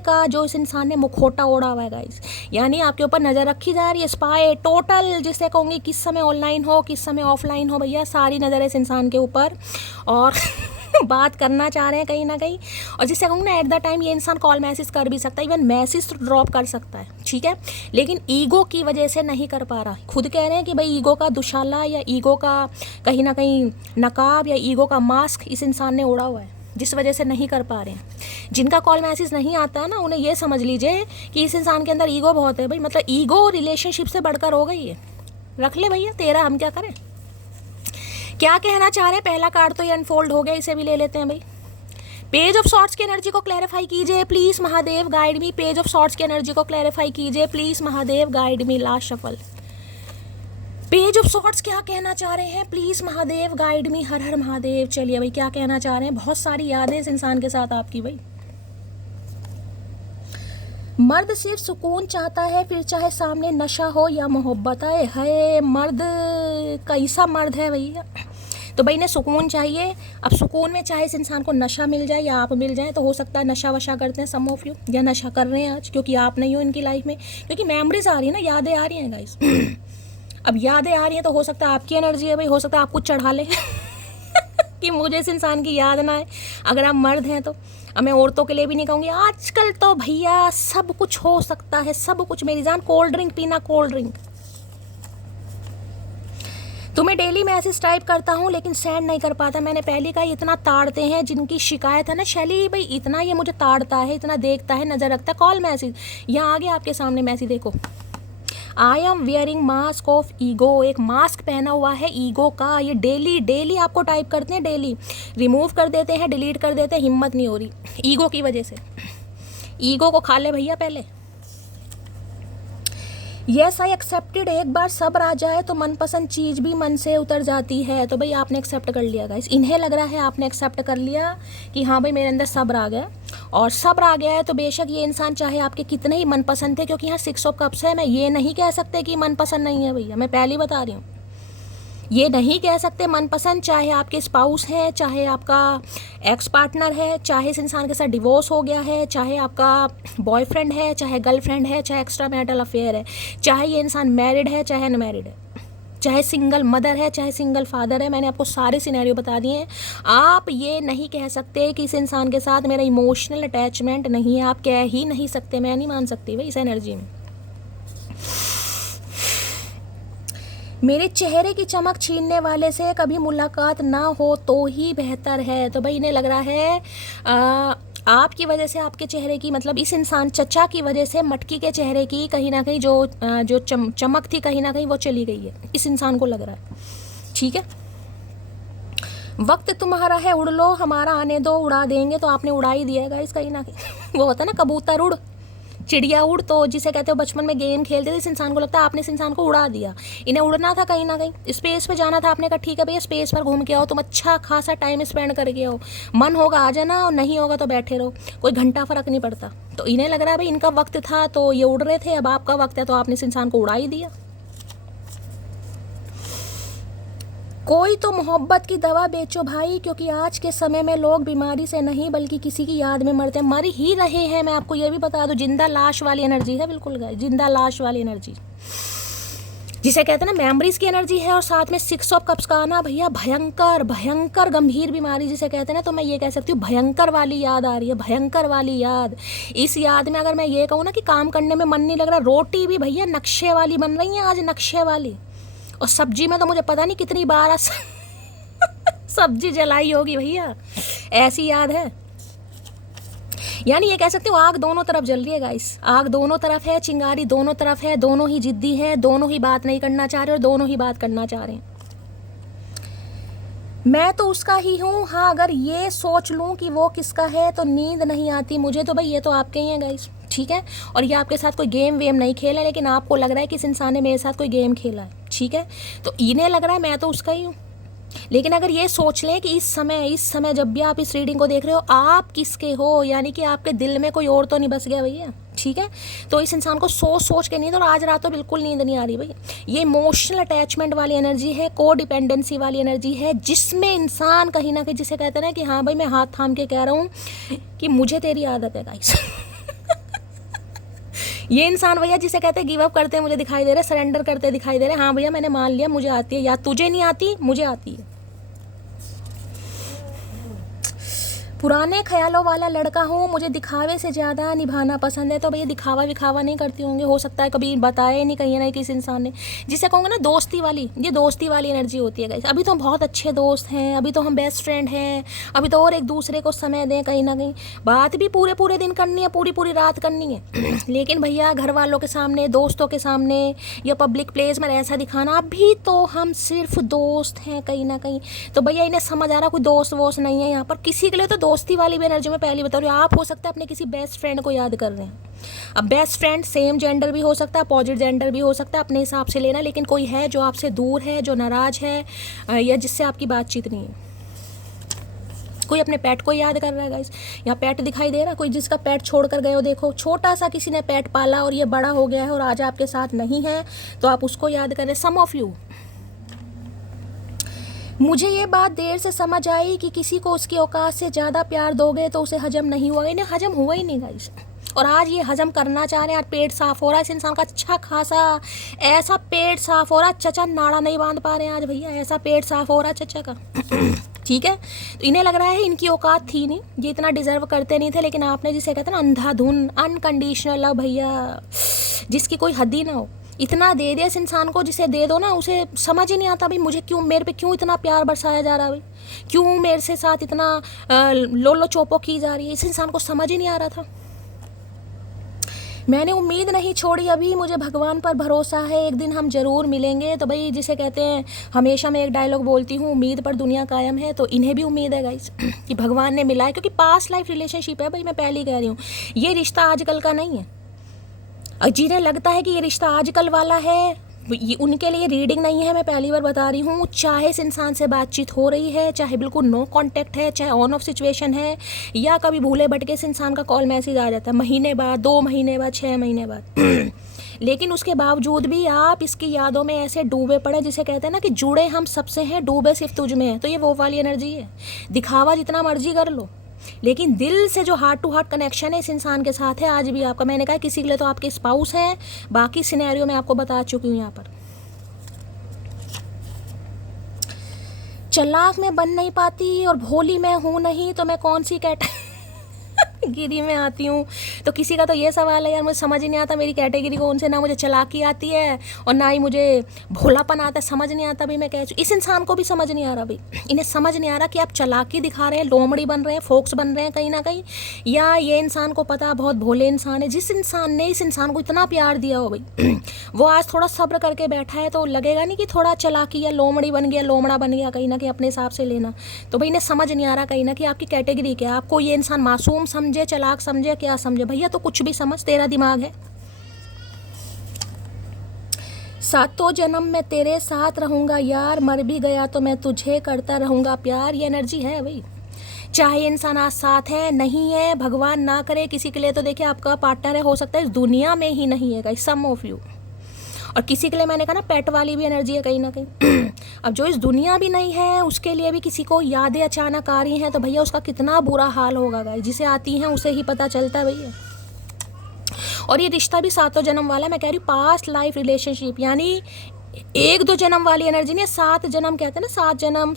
का जो इस इंसान ने मुखौटा ओढ़ा हुआ है गाइस, यानी आपके ऊपर नज़र रखी जा रही है, स्पाई टोटल जिसे कहूँगी, किस समय ऑनलाइन हो किस समय ऑफलाइन हो, भैया सारी नज़र है इस इंसान के ऊपर। और बात करना चाह रहे हैं कहीं ना कहीं, और जिससे कहूँ ना एट द टाइम ये इंसान कॉल मैसेज कर भी सकता है, इवन मैसेज तो ड्रॉप कर सकता है, ठीक है, लेकिन ईगो की वजह से नहीं कर पा रहा। खुद कह रहे हैं कि भाई ईगो का दुशाला या ईगो का कहीं ना कहीं नकाब या ईगो का मास्क इस इंसान ने ओढ़ा हुआ है, जिस वजह से नहीं कर पा रहे हैं। जिनका कॉल मैसेज नहीं आता है ना, उन्हें ये समझ लीजिए कि इस इंसान के अंदर ईगो बहुत है भाई, मतलब ईगो रिलेशनशिप से बढ़कर हो गई है। रख ले भैया तेरा, हम क्या करें। क्या कहना चाह रहे हैं, पहला कार्ड तो ये अनफोल्ड हो गया, इसे भी ले लेते हैं भाई। पेज ऑफ सॉर्ट्स की एनर्जी को क्लैरिफाई कीजिए please Mahadev, guide me. Page of swords की एनर्जी को क्लैरिफाई कीजिए please Mahadev, guide me. Last shuffle, page of swords क्या कहना चाह रहे हैं प्लीज महादेव, गाइड मी। हर हर महादेव। चलिए भाई, क्या कहना चाह रहे हैं, बहुत सारी यादें इस इंसान के साथ आपकी भाई। मर्द सिर्फ सुकून चाहता है, फिर चाहे सामने नशा हो या मोहब्बत। है मर्द कैसा मर्द है भैया, तो भाई ने सुकून चाहिए। अब सुकून में चाहे इस इंसान को नशा मिल जाए या आप मिल जाए, तो हो सकता है नशा वशा करते हैं सम ऑफ यू, या नशा कर रहे हैं आज क्योंकि आप नहीं हो इनकी लाइफ में, क्योंकि मेमोरीज आ रही है ना, यादें आ रही हैं गाइस। अब यादें आ रही हैं तो हो सकता है आपकी एनर्जी है भाई, हो सकता है आप कुछ चढ़ा लें कि मुझे इस इंसान की याद ना आए। अगर आप मर्द हैं तो, अब मैं औरतों के लिए भी नहीं कहूँगी, आजकल तो भैया सब कुछ हो सकता है, सब कुछ। मेरी जान, कोल्ड ड्रिंक पीना, कोल्ड ड्रिंक। तुम्हें डेली मैसेज टाइप करता हूँ लेकिन सेंड नहीं कर पाता। मैंने पहले कहा इतना ताड़ते हैं, जिनकी शिकायत है ना शैली भाई, इतना ये मुझे ताड़ता है, इतना देखता है, नज़र रखता है। कॉल मैसेज यहाँ आ गया आपके सामने मैसेज, देखो। आई am wearing mask of ego, एक मास्क पहना हुआ है ईगो का। ये डेली आपको टाइप करते हैं, डेली रिमूव कर देते हैं, डिलीट कर देते हैं, हिम्मत नहीं हो रही ईगो की वजह से। ईगो को खा ले भैया पहले। येस आई एक्सेप्टेड, एक बार सब्र आ जाए तो मनपसंद चीज़ भी मन से उतर जाती है। तो भाई आपने एक्सेप्ट कर लिया गाइस, इन्हें लग रहा है आपने एक्सेप्ट कर लिया कि हाँ भाई मेरे अंदर सब्र आ गया, और सब्र आ गया है तो बेशक ये इंसान चाहे आपके कितने ही मनपसंद थे, क्योंकि यहाँ 6 ऑफ कप्स है, मैं ये नहीं कह सकते कि मनपसंद नहीं है भैया, मैं पहले ही बता रही हूँ, ये नहीं कह सकते मनपसंद। चाहे आपके स्पाउस हैं, चाहे आपका एक्स पार्टनर है, चाहे इस इंसान के साथ डिवोर्स हो गया है, चाहे आपका बॉयफ्रेंड है, चाहे गर्लफ्रेंड है, चाहे एक्स्ट्रा मैरिटल अफेयर है, चाहे ये इंसान मैरिड है चाहे अनमैरिड है, चाहे सिंगल मदर है चाहे सिंगल फादर है, मैंने आपको सारे सिनेरियो बता दिए हैं। आप ये नहीं कह सकते कि इस इंसान के साथ मेरा इमोशनल अटैचमेंट नहीं है, आप कह ही नहीं सकते, मैं नहीं मान सकती भाई इस एनर्जी में। मेरे चेहरे की चमक छीनने वाले से कभी मुलाकात ना हो तो ही बेहतर है। तो भाई इन्हें लग रहा है आपकी वजह से, आपके चेहरे की, मतलब इस इंसान चचा की वजह से मटकी के चेहरे की कहीं ना कहीं जो चमक थी कहीं ना कहीं वो चली गई है, इस इंसान को लग रहा है, ठीक है। वक्त तुम्हारा है, उड़ लो, हमारा आने दो, उड़ा देंगे। तो आपने उड़ा ही दिया है गाइस कहीं ना कहीं। वो होता है ना कबूतर उड़, चिड़िया उड़, तो जिसे कहते हो बचपन में गेम खेलते थे, इस इंसान को लगता है आपने इस इंसान को उड़ा दिया। इन्हें उड़ना था कहीं ना कहीं, स्पेस पे जाना था, आपने कहा ठीक है भैया स्पेस पर घूम के आओ, तुम अच्छा खासा टाइम स्पेंड करके आओ, मन होगा आ जाना और नहीं होगा तो बैठे रहो, कोई घंटा फर्क नहीं पड़ता। तो इन्हें लग रहा है भाई इनका वक्त था तो ये उड़ रहे थे, अब आपका वक्त है तो आपने इस इंसान को उड़ा ही दिया। कोई तो मोहब्बत की दवा बेचो भाई, क्योंकि आज के समय में लोग बीमारी से नहीं बल्कि किसी की याद में मरते हैं, मर ही रहे हैं। मैं आपको ये भी बता दूं, जिंदा लाश वाली एनर्जी है, बिल्कुल गाइस, जिंदा लाश वाली एनर्जी, जिसे कहते हैं ना मेमोरीज की एनर्जी है। और साथ में 6 ऑफ कप्स का आना भैया, भयंकर भयंकर गंभीर बीमारी जिसे कहते हैं ना, तो मैं ये कह सकती हूँ भयंकर वाली याद आ रही है, भयंकर वाली याद। इस याद में अगर मैं ये कहूँ ना कि काम करने में मन नहीं लग रहा, रोटी भी भैया नक्शे वाली बन रही है आज, नक्शे वाली। और सब्जी में तो मुझे पता नहीं कितनी बार सब्जी जलाई होगी भैया, ऐसी याद है। यानी ये कह सकते हो आग दोनों तरफ जल रही है गाइस, आग दोनों तरफ है, चिंगारी दोनों तरफ है, दोनों ही जिद्दी है, दोनों ही बात नहीं करना चाह रहे और दोनों ही बात करना चाह रहे हैं। मैं तो उसका ही हूँ, हाँ अगर ये सोच लूँ कि वो किसका है तो नींद नहीं आती मुझे। तो भाई ये तो आपके ही हैं गाइस, ठीक है। और ये आपके साथ कोई गेम वेम नहीं खेला, लेकिन आपको लग रहा है कि इस इंसान ने मेरे साथ कोई गेम खेला है, ठीक है, तो इन्हें लग रहा है मैं तो उसका ही हूँ। लेकिन अगर ये सोच लें कि इस समय जब भी आप इस रीडिंग को देख रहे हो, आप किसके हो, यानी कि आपके दिल में कोई और तो नहीं बस गया भैया, ठीक है। तो इस इंसान को सोच के नींद, और आज रात तो बिल्कुल नींद नहीं आ रही भैया। ये इमोशनल अटैचमेंट वाली एनर्जी है, को डिपेंडेंसी वाली एनर्जी है, जिसमें इंसान कहीं ना कहीं, जिसे कहते हैं ना कि हाँ भाई मैं हाथ थाम के कह रहा हूँ कि मुझे तेरी आदत है गाइस। ये इंसान भैया जिसे कहते हैं गिव अप करते हैं मुझे दिखाई दे रहे, सरेंडर करते दिखाई दे रहे, हाँ भैया मैंने मान लिया मुझे आती है, या तुझे नहीं आती मुझे आती है। पुराने ख्यालों वाला लड़का हूँ, मुझे दिखावे से ज़्यादा निभाना पसंद है। तो भैया दिखावा विखावा नहीं करती होंगे, हो सकता है कभी बताए नहीं कहीं ना किसी इंसान ने, जिसे कहूँगा ना दोस्ती वाली, ये दोस्ती वाली एनर्जी होती है गाइस। अभी तो हम बहुत अच्छे दोस्त हैं, अभी तो हम बेस्ट फ्रेंड हैं, अभी तो और एक दूसरे को समय दें, कहीं ना कहीं बात भी पूरे दिन करनी है, पूरी रात करनी है। लेकिन भैया घर वालों के सामने, दोस्तों के सामने या पब्लिक प्लेस में ऐसा दिखाना, अभी तो हम सिर्फ दोस्त हैं कहीं ना कहीं। तो भैया इन्हें समझ आ रहा कोई दोस्त वोस्त नहीं है यहाँ पर किसी के लिए। तो दोस्ती वाली भी एनर्जी में पहली बता रही हूँ, आप हो सकता है अपने किसी बेस्ट फ्रेंड को याद कर रहे हैं। अब बेस्ट फ्रेंड सेम जेंडर भी हो सकता है, अपोजिट जेंडर भी हो सकता है, अपने हिसाब से लेना। लेकिन कोई है जो आपसे दूर है, जो नाराज है, या जिससे आपकी बातचीत नहीं है। कोई अपने पेट को याद कर रहा है गाइस, यहाँ पेट दिखाई दे रहा है, कोई जिसका पेट छोड़ कर गए हो। देखो छोटा सा किसी ने पेट पाला और ये बड़ा हो गया है और आज आपके साथ नहीं है, तो आप उसको याद कर रहे हैं। सम ऑफ यू, मुझे ये बात देर से समझ आई कि किसी को उसकी औकात से ज़्यादा प्यार दोगे तो उसे हजम नहीं हुआ। इन्हें हजम हुआ ही नहीं गाइस, और आज ये हजम करना चाह रहे हैं। आज पेट साफ हो रहा है इस इंसान का, अच्छा खासा ऐसा पेट साफ हो रहा है, चचा नाड़ा नहीं बांध पा रहे हैं आज भैया, ऐसा पेट साफ हो रहा है चचा का। ठीक है, तो इन्हें लग रहा है इनकी औकात थी नहीं, ये इतना डिजर्व करते नहीं थे, लेकिन आपने जिसे कहते हैं ना अंधाधुन अनकंडीशनल लव भैया, जिसकी कोई हद ही ना हो, इतना दे दिया इस इंसान को, जिसे दे दो ना उसे समझ ही नहीं आता भाई मुझे क्यों, मेरे पे क्यों इतना प्यार बरसाया जा रहा है भाई, क्यों मेरे से साथ इतना लोलो चोपो की जा रही है। इस इंसान को समझ ही नहीं आ रहा था। मैंने उम्मीद नहीं छोड़ी अभी, मुझे भगवान पर भरोसा है, एक दिन हम ज़रूर मिलेंगे। तो भाई जिसे कहते हैं, हमेशा मैं एक डायलॉग बोलती हूँ, उम्मीद पर दुनिया कायम है। तो इन्हें भी उम्मीद है गाइस कि भगवान ने मिला है, क्योंकि पास्ट लाइफ रिलेशनशिप है भाई, मैं पहले ही कह रही हूँ, ये रिश्ता आजकल का नहीं है। और जिन्हें लगता है कि ये रिश्ता आजकल वाला है, ये उनके लिए रीडिंग नहीं है, मैं पहली बार बता रही हूँ। चाहे इस इंसान से बातचीत हो रही है, चाहे बिल्कुल नो कांटेक्ट है, चाहे ऑन ऑफ सिचुएशन है, या कभी भूले भटके इस इंसान का कॉल मैसेज आ जाता है महीने बाद, 2 महीने बाद, 6 महीने बाद, लेकिन उसके बावजूद भी आप इसकी यादों में ऐसे डूबे पड़े, जिसे कहते हैं ना कि जुड़े हम सबसे हैं, डूबे सिर्फ तुझ में है। तो ये वो वाली एनर्जी है, दिखावा जितना मर्जी कर लो, लेकिन दिल से जो हार्ट टू हार्ट कनेक्शन है इस इंसान के साथ है आज भी आपका। मैंने कहा किसी के लिए तो आपके स्पाउस हैं, बाकी सिनेरियो में आपको बता चुकी हूँ। यहाँ पर चालाक मैं बन नहीं पाती और भोली मैं हूँ नहीं, तो मैं कौन सी कैटेगरी में आती हूँ। तो किसी का तो ये सवाल है यार, मुझे समझ ही नहीं आता मेरी कैटेगरी कौन से, ना मुझे चालाकी आती है और ना ही मुझे भोलापन आता है, समझ नहीं आता भाई मैं क्या। इस इंसान को भी समझ नहीं आ रहा भाई, इन्हें समझ नहीं आ रहा कि आप चालाकी दिखा रहे हैं, लोमड़ी बन रहे हैं, फोक्स बन रहे हैं कहीं ना कहीं, या ये इंसान को पता बहुत भोले इंसान है। जिस इंसान ने इस इंसान को इतना प्यार दिया हो भाई, वो आज थोड़ा सब्र करके बैठा है, तो लगेगा नहीं कि थोड़ा चालाकी या लोमड़ी बन गया, लोमड़ा बन गया, कहीं ना कहीं अपने हिसाब से लेना। तो भाई इन्हें समझ नहीं आ रहा कहीं ना कि आपकी कैटेगरी क्या है, आपको ये इंसान मासूम समझे, चालाक समझे, क्या समझे भैया। तो कुछ भी समझ, तेरा दिमाग है। सातों जन्म में तेरे साथ रहूंगा यार, मर भी गया तो मैं तुझे करता रहूंगा प्यार। ये एनर्जी है भाई, चाहे इंसान आज साथ है नहीं है, भगवान ना करे किसी के लिए तो देखिए आपका पार्टनर है, हो सकता है इस दुनिया में ही नहीं है गाइस, सम ऑफ यू। और किसी के लिए मैंने कहा ना पेट वाली भी एनर्जी है कहीं ना कहीं। अब जो इस दुनिया भी नहीं है उसके लिए भी किसी को यादें अचानक आ रही हैं, तो भैया उसका कितना बुरा हाल होगा गाइस। जिसे आती हैं उसे ही पता चलता है भैया। और ये रिश्ता भी सातों जन्म वाला है, मैं कह रही हूँ पास्ट लाइफ रिलेशनशिप, यानी 1-2 जन्म वाली एनर्जी नहीं, 7 जन्म कहते हैं ना, 7 जन्म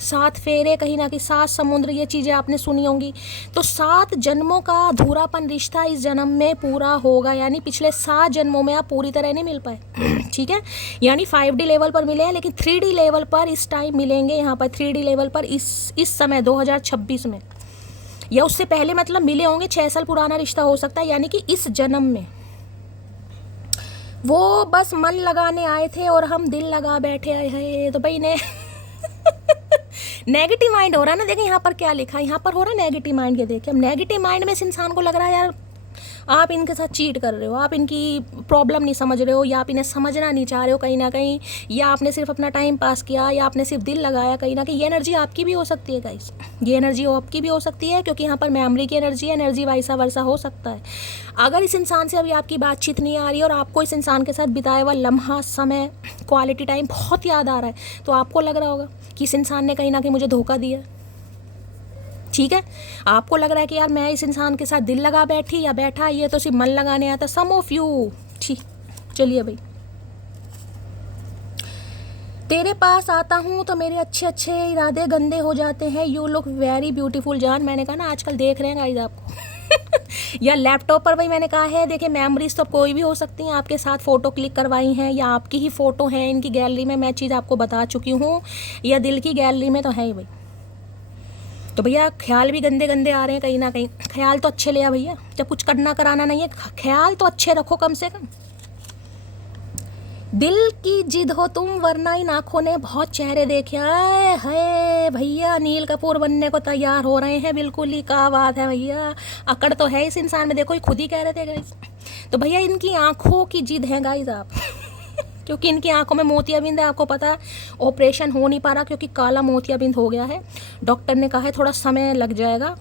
7 फेरे, कहीं ना कहीं 7 समुद्र, ये चीज़ें आपने सुनी होंगी। तो 7 जन्मों का अधूरापन रिश्ता इस जन्म में पूरा होगा, यानी पिछले 7 जन्मों में आप पूरी तरह नहीं मिल पाए। ठीक है, यानी 5D लेवल पर मिले हैं, लेकिन 3D लेवल पर इस टाइम मिलेंगे। यहाँ पर 3D लेवल पर इस समय 2026 में, या उससे पहले मतलब मिले होंगे, 6 साल पुराना रिश्ता हो सकता है, यानी कि इस जन्म में वो बस मन लगाने आए थे और हम दिल लगा बैठे आए हैं। तो भाई ने नेगेटिव माइंड हो रहा है ना, देखिए यहाँ पर क्या लिखा है, यहाँ पर हो रहा है नेगेटिव माइंड के। देखिए अब नेगेटिव माइंड में इस इंसान को लग रहा है यार आप इनके साथ चीट कर रहे हो, आप इनकी प्रॉब्लम नहीं समझ रहे हो, या आप इन्हें समझना नहीं चाह रहे हो कहीं ना कहीं, या आपने सिर्फ अपना टाइम पास किया, या आपने सिर्फ दिल लगाया कहीं ना कहीं। ये एनर्जी आपकी भी हो सकती है गाइस, ये एनर्जी आपकी भी हो सकती है, क्योंकि यहाँ पर मेमोरी की एनर्जी वाइसा वर्सा हो सकता है। अगर इस इंसान से अभी आपकी बातचीत नहीं आ रही है और आपको इस इंसान के साथ बिताया हुआ लम्हा, समय, क्वालिटी टाइम बहुत याद आ रहा है, तो आपको लग रहा होगा कि इस इंसान ने कहीं ना कहीं मुझे धोखा दिया। ठीक है, आपको लग रहा है कि यार मैं इस इंसान के साथ दिल लगा बैठी या बैठा, ये तो सिर्फ मन लगाने आता। सम ऑफ यू, ठीक, चलिए भाई। तेरे पास आता हूँ तो मेरे अच्छे अच्छे इरादे गंदे हो जाते हैं। यू लुक वेरी ब्यूटीफुल जान। मैंने कहा ना आजकल देख रहे हैं गाइस आपको या लैपटॉप पर भाई मैंने कहा है, देखिए मेमोरीज तो कोई भी हो सकती हैं, आपके साथ फ़ोटो क्लिक करवाई हैं या आपकी ही फ़ोटो है इनकी गैलरी में, मैं चीज़ आपको बता चुकी हूँ, या दिल की गैलरी में तो है ही भाई। तो भैया ख्याल भी गंदे गंदे आ रहे हैं कहीं ना कहीं। ख्याल तो अच्छे ले आ भैया, जब कुछ करना कराना नहीं है, ख्याल तो अच्छे रखो कम से कम। दिल की जिद हो तुम, वरना इन आँखों ने बहुत चेहरे देखे है भैया। नील कपूर बनने को तैयार हो रहे हैं, बिल्कुल ही क्या बात है भैया। अकड़ तो है इस इंसान में, देखो ये खुद ही कह रहे थे गाइस। तो भैया इनकी आँखों की जिद है गाइस आप क्योंकि इनकी आंखों में मोतियाबिंद है। आपको पता है ऑपरेशन हो नहीं पा रहा क्योंकि काला मोतियाबिंद हो गया है। डॉक्टर ने कहा है थोड़ा समय लग जाएगा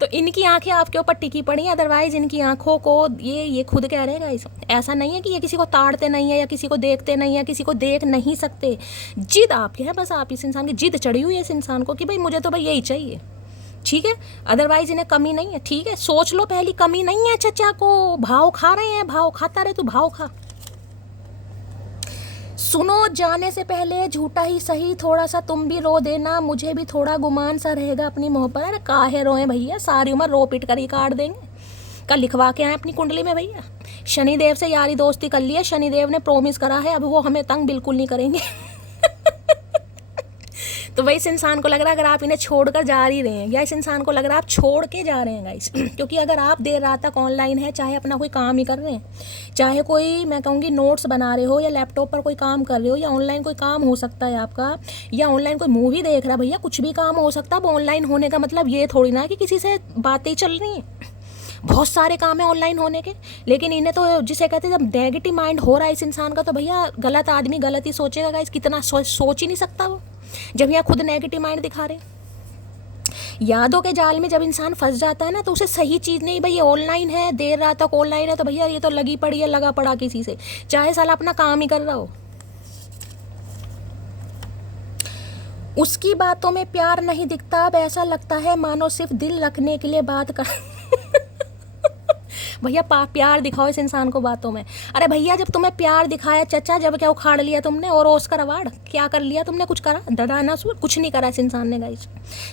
तो इनकी आंखें आपके ऊपर टिकी पड़ी हैं, अदरवाइज इनकी आंखों को ये खुद कह रहे हैं गाइस। ऐसा नहीं है कि ये किसी को ताड़ते नहीं है या किसी को देखते नहीं है, किसी को देख नहीं सकते। जिद आपकी है, बस आप इस इंसान की जिद चढ़ी हुई है इस इंसान को कि भाई मुझे तो भाई यही चाहिए। ठीक है, अदरवाइज इन्हें कमी नहीं है। ठीक है, सोच लो पहली, कमी नहीं है चचा को। भाव खा रहे हैं, भाव खाता रहे, तू भाव खा। सुनो जाने से पहले झूठा ही सही थोड़ा सा तुम भी रो देना, मुझे भी थोड़ा गुमान सा रहेगा अपनी मोहब्बत। अरे काहे रोए भैया, सारी उम्र रो पिट कर ही काट देंगे। कल लिखवा के आए अपनी कुंडली में भैया, शनिदेव से यारी दोस्ती कर ली है, शनिदेव ने प्रॉमिस करा है अब वो हमें तंग बिल्कुल नहीं करेंगे तो वही इस इंसान को लग रहा है अगर आप इन्हें छोड़कर जा ही रहे हैं, या इस इंसान को लग रहा है आप छोड़ के जा रहे हैं गाइस क्योंकि अगर आप देर रात तक ऑनलाइन है, चाहे अपना कोई काम ही कर रहे हैं, चाहे कोई मैं कहूँगी नोट्स बना रहे हो, या लैपटॉप पर कोई काम कर रहे हो, या ऑनलाइन कोई काम हो सकता है आपका, या ऑनलाइन कोई मूवी देख रहा है, भैया कुछ भी काम हो सकता है। अब ऑनलाइन होने का मतलब ये थोड़ी ना कि किसी से बातें चल रही हैं, बहुत सारे काम है ऑनलाइन होने के। लेकिन इन्हें तो जिसे कहते हैं जब नेगेटिव माइंड हो रहा है इस इंसान का, तो भैया गलत आदमी गलत ही सोचेगा गाइस। कितना सोच ही नहीं सकता वो, जब यहाँ खुद नेगेटिव माइंड दिखा रहे। यादों के जाल में जब इंसान फंस जाता है ना, तो उसे सही चीज़ नहीं, भाई ये ऑनलाइन है, देर रात तक ऑनलाइन है, तो भैया ये तो लगी पड़ी है, लगा पड़ा किसी से, चाहे साला अपना काम ही कर रहा हो। उसकी बातों में प्यार नहीं दिखता, अब ऐसा लगता है मानो सिर्फ दिल रखने के लिए बात कर भैया प्यार दिखाओ इस इंसान को बातों में। अरे भैया जब तुम्हें प्यार दिखाया चचा, जब क्या उखाड़ लिया तुमने, और ऑस्कर अवार्ड क्या कर लिया तुमने? कुछ करा? डायनासोर कुछ नहीं करा इस इंसान ने गाइस।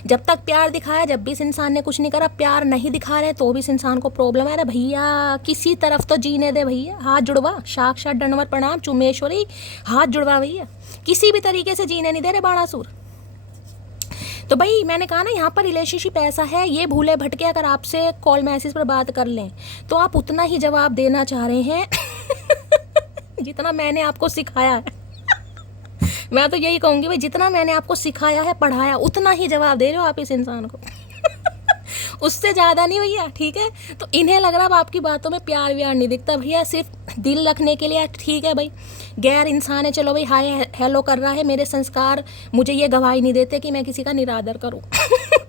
जब तक प्यार दिखाया, जब भी इस इंसान ने कुछ नहीं करा। प्यार नहीं दिखा रहे तो भी इस इंसान को प्रॉब्लम है। अरे भैया किसी तरफ तो जीने दे भैया, हाथ जुड़वा, साक्षात दंडवत प्रणाम चुमेश्वरी, हाथ जुड़वा भैया, किसी भी तरीके से जीने नहीं दे रहे बाणासुर। तो भाई मैंने कहा ना यहाँ पर रिलेशनशिप ऐसा है, ये भूले भटके अगर आपसे कॉल मैसेज पर बात कर लें तो आप उतना ही जवाब देना चाह रहे हैं जितना मैंने आपको सिखाया है मैं तो यही कहूँगी भाई, जितना मैंने आपको सिखाया है, पढ़ाया, उतना ही जवाब दे रहे हो आप इस इंसान को उससे ज़्यादा नहीं भैया। ठीक है, तो इन्हें लग रहा है आपकी बातों में प्यार व्यार नहीं दिखता भैया, सिर्फ दिल रखने के लिए। ठीक है भाई, गैर इंसान है, चलो भाई हाय हेलो कर रहा है, मेरे संस्कार मुझे ये गवाही नहीं देते कि मैं किसी का निरादर करूं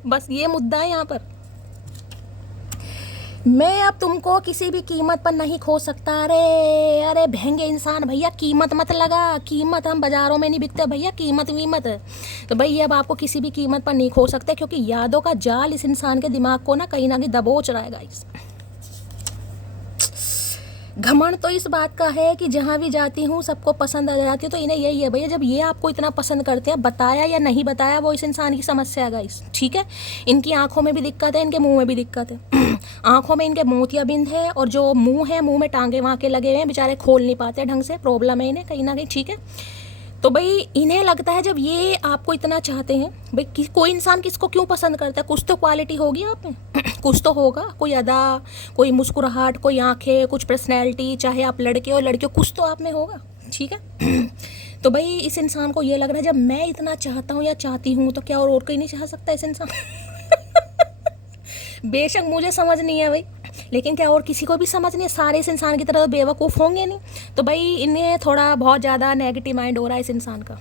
बस ये मुद्दा है यहाँ पर। मैं अब तुमको किसी भी कीमत पर नहीं खो सकता। अरे भैंगे इंसान, भैया कीमत मत लगा, कीमत हम बाज़ारों में नहीं बिकते भैया, कीमत वीमत। तो भैया अब आपको किसी भी कीमत पर नहीं खो सकते, क्योंकि यादों का जाल इस इंसान के दिमाग को ना कहीं दबोच रहा है गाइस। घमंड तो इस बात का है कि जहाँ भी जाती हूँ सबको पसंद आ जाती है। तो इन्हें यही है भैया, जब ये आपको इतना पसंद करते हैं, बताया या नहीं बताया वो इस इंसान की समस्या है गाइस। ठीक है, इनकी आंखों में भी दिक्कत है, इनके मुंह में भी दिक्कत है आंखों में इनके मोतियाबिंद है, और जो मुंह है, मुंह में टांगे वाँके लगे हुए हैं, बेचारे खोल नहीं पाते ढंग से, प्रॉब्लम है इन्हें कहीं ना कहीं। ठीक है, तो भाई इन्हें लगता है जब ये आपको इतना चाहते हैं, भाई कोई इंसान किसको क्यों पसंद करता है, कुछ तो क्वालिटी होगी आप में कुछ तो होगा, कोई अदा, कोई मुस्कुराहट, कोई आंखें, कुछ पर्सनैलिटी, चाहे आप लड़के हो लड़के हो, कुछ तो आप में होगा। ठीक है तो भाई इस इंसान को ये लग रहा है जब मैं इतना चाहता हूँ या चाहती हूँ तो क्या और कोई नहीं चाह सकता इस इंसान बेशक मुझे समझ नहीं है भाई, लेकिन क्या और किसी को भी समझ नहीं है? सारे इस इंसान की तरह तो बेवकूफ़ होंगे नहीं। तो भाई इन्हें थोड़ा बहुत ज़्यादा नेगेटिव माइंड हो रहा है इस इंसान का।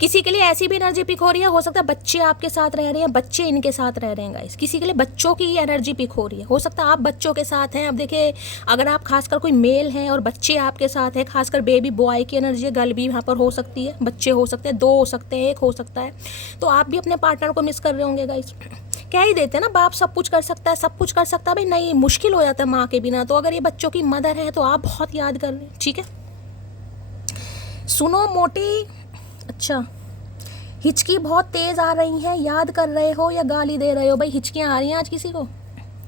किसी के लिए ऐसी भी एनर्जी पिक हो रही है, हो सकता है बच्चे आपके साथ रह रहे हैं, बच्चे इनके साथ रह रहे हैं गाइस। किसी के लिए बच्चों की एनर्जी पिक हो रही है, हो सकता है आप बच्चों के साथ हैं। अब देखिए, अगर आप खासकर कोई मेल हैं और बच्चे आपके साथ हैं, खासकर बेबी बॉय की एनर्जी है, गर्ल भी यहाँ पर हो सकती है, बच्चे हो सकते हैं, 2 हो सकते हैं, 1 हो सकता है। तो आप भी अपने पार्टनर को मिस कर रहे होंगे गाइस। कह ही देते हैं ना, बाप सब कुछ कर सकता है, सब कुछ कर सकता है। भाई नहीं, मुश्किल हो जाता है माँ के बिना। तो अगर ये बच्चों की मदर है तो आप बहुत याद कर रहे हैं, ठीक है। सुनो मोटी, अच्छा, हिचकी बहुत तेज़ आ रही है, याद कर रहे हो या गाली दे रहे हो? भाई हिचकियाँ आ रही हैं आज किसी को,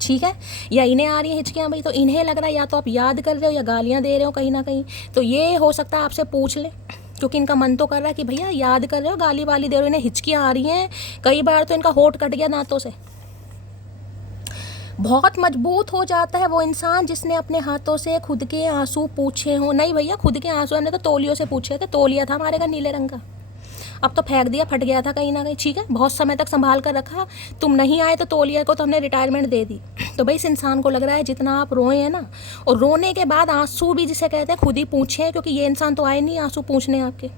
ठीक है, या इन्हें आ रही हैं हिचकियाँ भाई। तो इन्हें लग रहा है या तो आप याद कर रहे हो या गालियाँ दे रहे हो कहीं ना कहीं। तो ये हो सकता है आपसे पूछ ले, क्योंकि इनका मन तो कर रहा है कि भैया याद कर रहे हो, गाली वाली दे रहे हो, इन्हें हिचकियाँ आ रही हैं। कई बार तो इनका होठ कट गया दांतों से। बहुत मजबूत हो जाता है वो इंसान जिसने अपने हाथों से खुद के आंसू पूछे हों। नहीं भैया, खुद के आंसू हमने तो तौलियों से पूछे थे। तौलिया था हमारे घर नीले रंग का, अब तो फेंक दिया, फट गया था कहीं ना कहीं, ठीक है। बहुत समय तक संभाल कर रखा, तुम नहीं आए तो तौलिया को तो हमने रिटायरमेंट दे दी। तो भाई इस इंसान को लग रहा है जितना आप रोए हैं ना, और रोने के बाद आंसू भी जिसे कहते हैं खुद ही पूछे, क्योंकि ये इंसान तो आए नहीं आंसू पूछने आपके।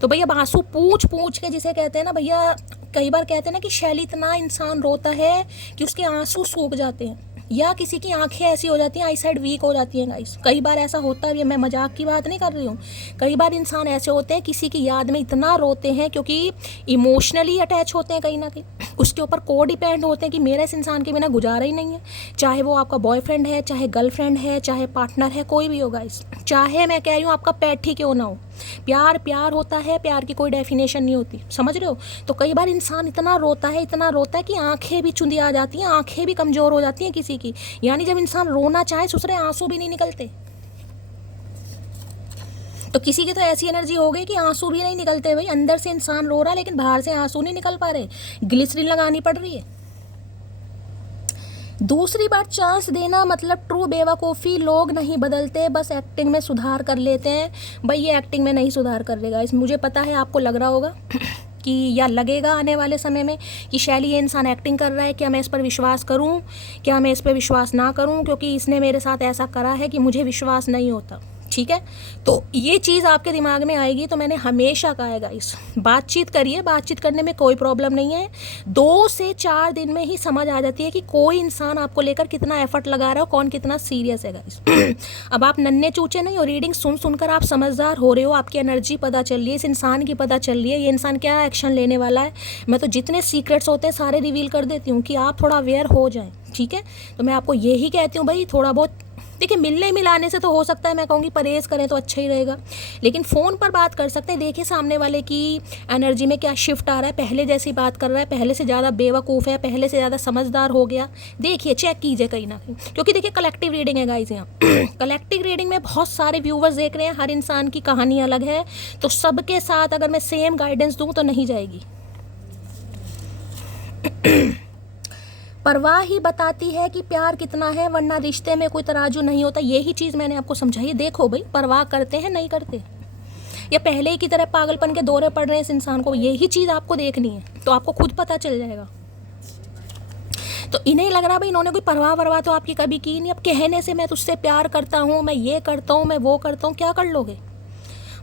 तो भैया अब आंसू पूछ पूछ के जिसे कहते हैं ना भैया, कई बार कहते हैं ना कि शैली इतना इंसान रोता है कि उसके आंसू सूख जाते हैं, या किसी की आंखें ऐसी हो जाती हैं, आई साइड वीक हो जाती हैं गाइस। कई बार ऐसा होता है, मैं मजाक की बात नहीं कर रही हूँ। कई बार इंसान ऐसे होते हैं किसी की याद में इतना रोते हैं, क्योंकि इमोशनली अटैच होते हैं कहीं ना कहीं, उसके ऊपर को डिपेंड होते हैं कि मेरा इस इंसान के बिना गुजारा ही नहीं है। चाहे वो आपका बॉयफ्रेंड है, चाहे गर्लफ्रेंड है, चाहे पार्टनर है, कोई भी हो गाइस, चाहे मैं कह रही हूँ आपका पेट ही क्यों ना हो, प्यार प्यार होता है, प्यार की कोई डेफिनेशन नहीं होती, समझ रहे हो। तो कई बार इंसान इतना रोता है, इतना रोता है कि आंखें भी चुंदी आ जाती हैं, आंखें भी कमज़ोर हो जाती हैं किसी की। यानी जब इंसान रोना चाहे दूसरे आंसू भी नहीं निकलते। तो किसी की तो ऐसी एनर्जी हो गई कि आंसू भी नहीं निकलते भाई। अंदर से इंसान रो रहा है लेकिन बाहर से आंसू नहीं निकल पा रहे, ग्लिसरीन लगानी पड़ रही है। दूसरी बार चांस देना मतलब ट्रू बेवकूफ़ी। लोग नहीं बदलते, बस एक्टिंग में सुधार कर लेते हैं। भाई ये एक्टिंग में नहीं सुधार कर लेगा, इस मुझे पता है आपको लग रहा होगा कि या लगेगा आने वाले समय में कि शैली ये इंसान एक्टिंग कर रहा है, क्या मैं इस पर विश्वास करूं, क्या मैं इस पर विश्वास ना करूं, क्योंकि इसने मेरे साथ ऐसा करा है कि मुझे विश्वास नहीं होता, ठीक है। तो ये चीज़ आपके दिमाग में आएगी। तो मैंने हमेशा कहा है गाइस, बातचीत करिए, बातचीत करने में कोई प्रॉब्लम नहीं है। 2 से 4 दिन में ही समझ आ जाती है कि कोई इंसान आपको लेकर कितना एफर्ट लगा रहा है, कौन कितना सीरियस है गाइस। अब आप नन्हे चूचे नहीं हो, रीडिंग सुन सुनकर आप समझदार हो रहे हो, आपकी एनर्जी पता चल रही है, इस इंसान की पता चल रही है, ये इंसान क्या एक्शन लेने वाला है। मैं तो जितने सीक्रेट्स होते हैं सारे रिवील कर देती हूँ कि आप थोड़ा अवेयर हो जाएं, ठीक है। तो मैं आपको यही कहती हूँ भाई, थोड़ा बहुत देखिए, मिलने मिलाने से तो हो सकता है मैं कहूँगी परहेज़ करें तो अच्छा ही रहेगा, लेकिन फ़ोन पर बात कर सकते हैं। देखिए सामने वाले की एनर्जी में क्या शिफ्ट आ रहा है, पहले जैसी बात कर रहा है, पहले से ज़्यादा बेवकूफ़ है, पहले से ज़्यादा समझदार हो गया। देखिए, चेक कीजिए कहीं ना कहीं, क्योंकि देखिए कलेक्टिव रीडिंग है गाइस यहाँ। कलेक्टिव रीडिंग में बहुत सारे व्यूवर्स देख रहे हैं, हर इंसान की कहानी अलग है, तो सबके साथ अगर मैं सेम गाइडेंस दूँ तो नहीं जाएगी। परवाह ही बताती है कि प्यार कितना है, वरना रिश्ते में कोई तराजू नहीं होता। यही चीज़ मैंने आपको समझाई। देखो भाई, परवाह करते हैं नहीं करते, या पहले ही की तरह पागलपन के दौरे पड़ रहे हैं इस इंसान को, यही चीज़ आपको देखनी है, तो आपको खुद पता चल जाएगा। तो इन्हें लग रहा भाई इन्होंने कोई परवाह वरवाह तो आपकी कभी की नहीं। अब कहने से मैं तुझसे प्यार करता हूँ, मैं ये करता हूँ, मैं वो करता हूँ, क्या कर लोगे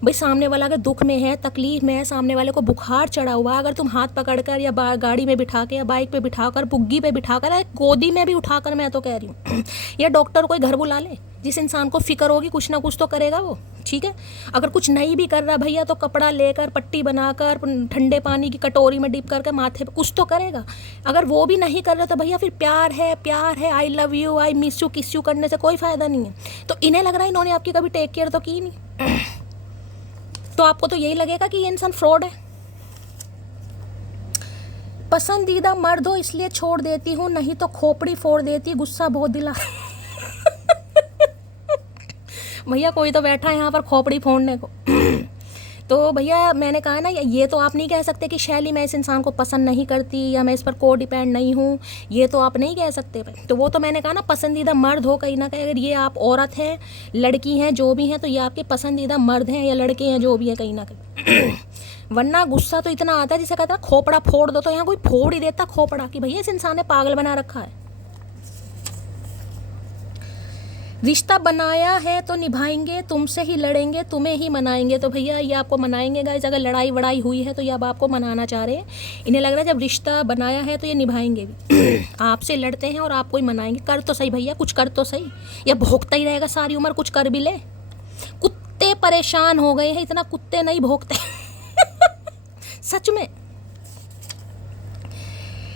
भाई। सामने वाला अगर दुख में है, तकलीफ में है, सामने वाले को बुखार चढ़ा हुआ, अगर तुम हाथ पकड़कर या गाड़ी में बिठा के या बाइक पे बिठाकर, बुग्गी पे बिठाकर, गोदी में भी उठाकर, मैं तो कह रही हूँ, या डॉक्टर कोई घर बुला ले। जिस इंसान को फिक्र होगी कुछ ना कुछ तो करेगा वो, ठीक है। अगर कुछ नहीं भी कर रहा भैया तो कपड़ा लेकर, पट्टी बनाकर, ठंडे पानी की कटोरी में डिप करके माथे पे कुछ तो करेगा। अगर वो भी नहीं कर रहा तो भैया फिर प्यार है, I love you, I miss you, किस यू करने से कोई फ़ायदा नहीं है। तो इन्हें लग रहा है इन्होंने आपकी कभी टेक केयर तो की नहीं, तो आपको तो यही लगेगा कि ये इंसान फ्रॉड है। पसंदीदा मर्द हो इसलिए छोड़ देती हूँ, नहीं तो खोपड़ी फोड़ देती, गुस्सा बहुत दिला। भैया कोई तो बैठा है यहाँ पर खोपड़ी फोड़ने को। तो भैया मैंने कहा ना, ये तो आप नहीं कह सकते कि शैली मैं इस इंसान को पसंद नहीं करती या मैं इस पर को डिपेंड नहीं हूँ, ये तो आप नहीं कह सकते भाई। तो वो तो मैंने कहा ना, पसंदीदा मर्द हो कहीं ना कहीं, अगर ये आप औरत हैं, लड़की हैं, जो भी हैं, तो ये आपके पसंदीदा मर्द हैं या लड़के हैं, जो भी है कहीं ना कहीं। वरना गुस्सा तो इतना आता है जिसे कहता है खोपड़ा फोड़ दो, तो यहाँ कोई फोड़ ही देता खोपड़ा कि भैया इस इंसान ने पागल बना रखा है। रिश्ता बनाया है तो निभाएंगे, तुमसे ही लड़ेंगे, तुम्हें ही मनाएंगे। तो भैया ये आपको मनाएंगे गाइस, अगर लड़ाई वड़ाई हुई है तो ये अब आपको मनाना चाह रहे हैं। इन्हें लग रहा है जब रिश्ता बनाया है तो ये निभाएंगे भी। आपसे लड़ते हैं और आपको ही मनाएंगे। कर तो सही भैया, कुछ कर तो सही, या भोंकता ही रहेगा सारी उम्र, कुछ कर भी ले। कुत्ते परेशान हो गए हैं, इतना कुत्ते नहीं भोंकते। सच में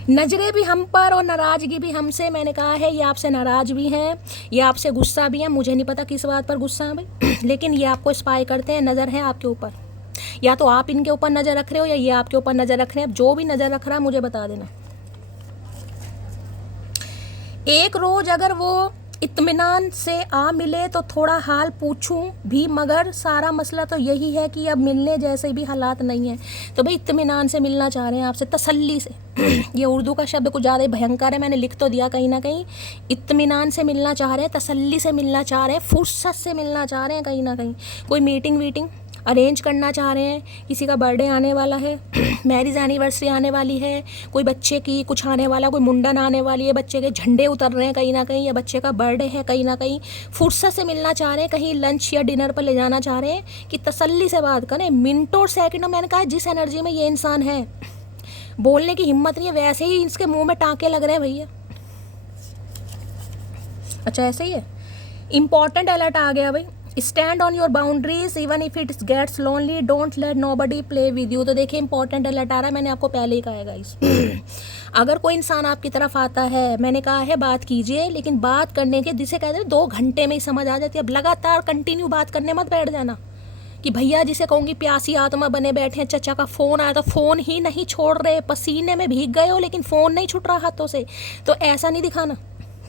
नजरें भी हम पर और नाराज़गी भी हमसे। मैंने कहा है ये आपसे नाराज़ भी हैं, ये आपसे गुस्सा भी हैं। मुझे नहीं पता किस बात पर गुस्सा है भाई, लेकिन ये आपको स्पाई करते हैं, नज़र है आपके ऊपर। या तो आप इनके ऊपर नज़र रख रहे हो या ये आपके ऊपर नज़र रख रहे हैं। जो भी नज़र रख रहा है मुझे बता देना। एक रोज़ अगर वो इत्मीनान से आ मिले तो थोड़ा हाल पूछूं भी, मगर सारा मसला तो यही है कि अब मिलने जैसे भी हालात नहीं है। तो भाई इत्मीनान से मिलना चाह रहे हैं आपसे, तसल्ली से। ये उर्दू का शब्द कुछ ज़्यादा भयंकर है, मैंने लिख तो दिया कहीं ना कहीं। इत्मीनान से मिलना चाह रहे हैं, तसल्ली से मिलना चाह रहे हैं, फुर्सत से मिलना चाह रहे हैं कहीं ना कहीं। कोई मीटिंग वीटिंग अरेंज करना चाह रहे हैं, किसी का बर्थडे आने वाला है, मैरिज एनिवर्सरी आने वाली है, कोई बच्चे की कुछ आने वाला, कोई मुंडन आने वाली है, बच्चे के झंडे उतर रहे हैं कहीं ना कहीं, या बच्चे का बर्थडे है कहीं ना कहीं। फुर्सत से मिलना चाह रहे हैं, कहीं लंच या डिनर पर ले जाना चाह रहे हैं कि तसल्ली से बात करें। मिनटों और सेकंडों, मैंने कहा जिस एनर्जी में ये इंसान है, बोलने की हिम्मत नहीं है, वैसे ही इसके मुँह में टाँके लग रहे हैं भैया। अच्छा ऐसे ही है। इम्पॉर्टेंट अलर्ट आ गया भाई, stand on your boundaries even if it gets lonely, don't let nobody play with you. तो देखिए इंपॉर्टेंट अलर्ट आ रहा है, मैंने आपको पहले ही कहा है गाइस। अगर कोई इंसान आपकी तरफ आता है, मैंने कहा है बात कीजिए, लेकिन बात करने के जिसे कहते हैं 2 घंटे में ही समझ आ जाती है। अब लगातार कंटिन्यू बात करने मत बैठ जाना कि भैया जिसे कहूँगी प्यासी आत्मा बने बैठे हैं, चचा का फ़ोन आया तो फ़ोन ही नहीं छोड़ रहे, पसीने में भीग गए हो लेकिन फ़ोन नहीं छूट रहा हाथों से। तो ऐसा नहीं दिखाना,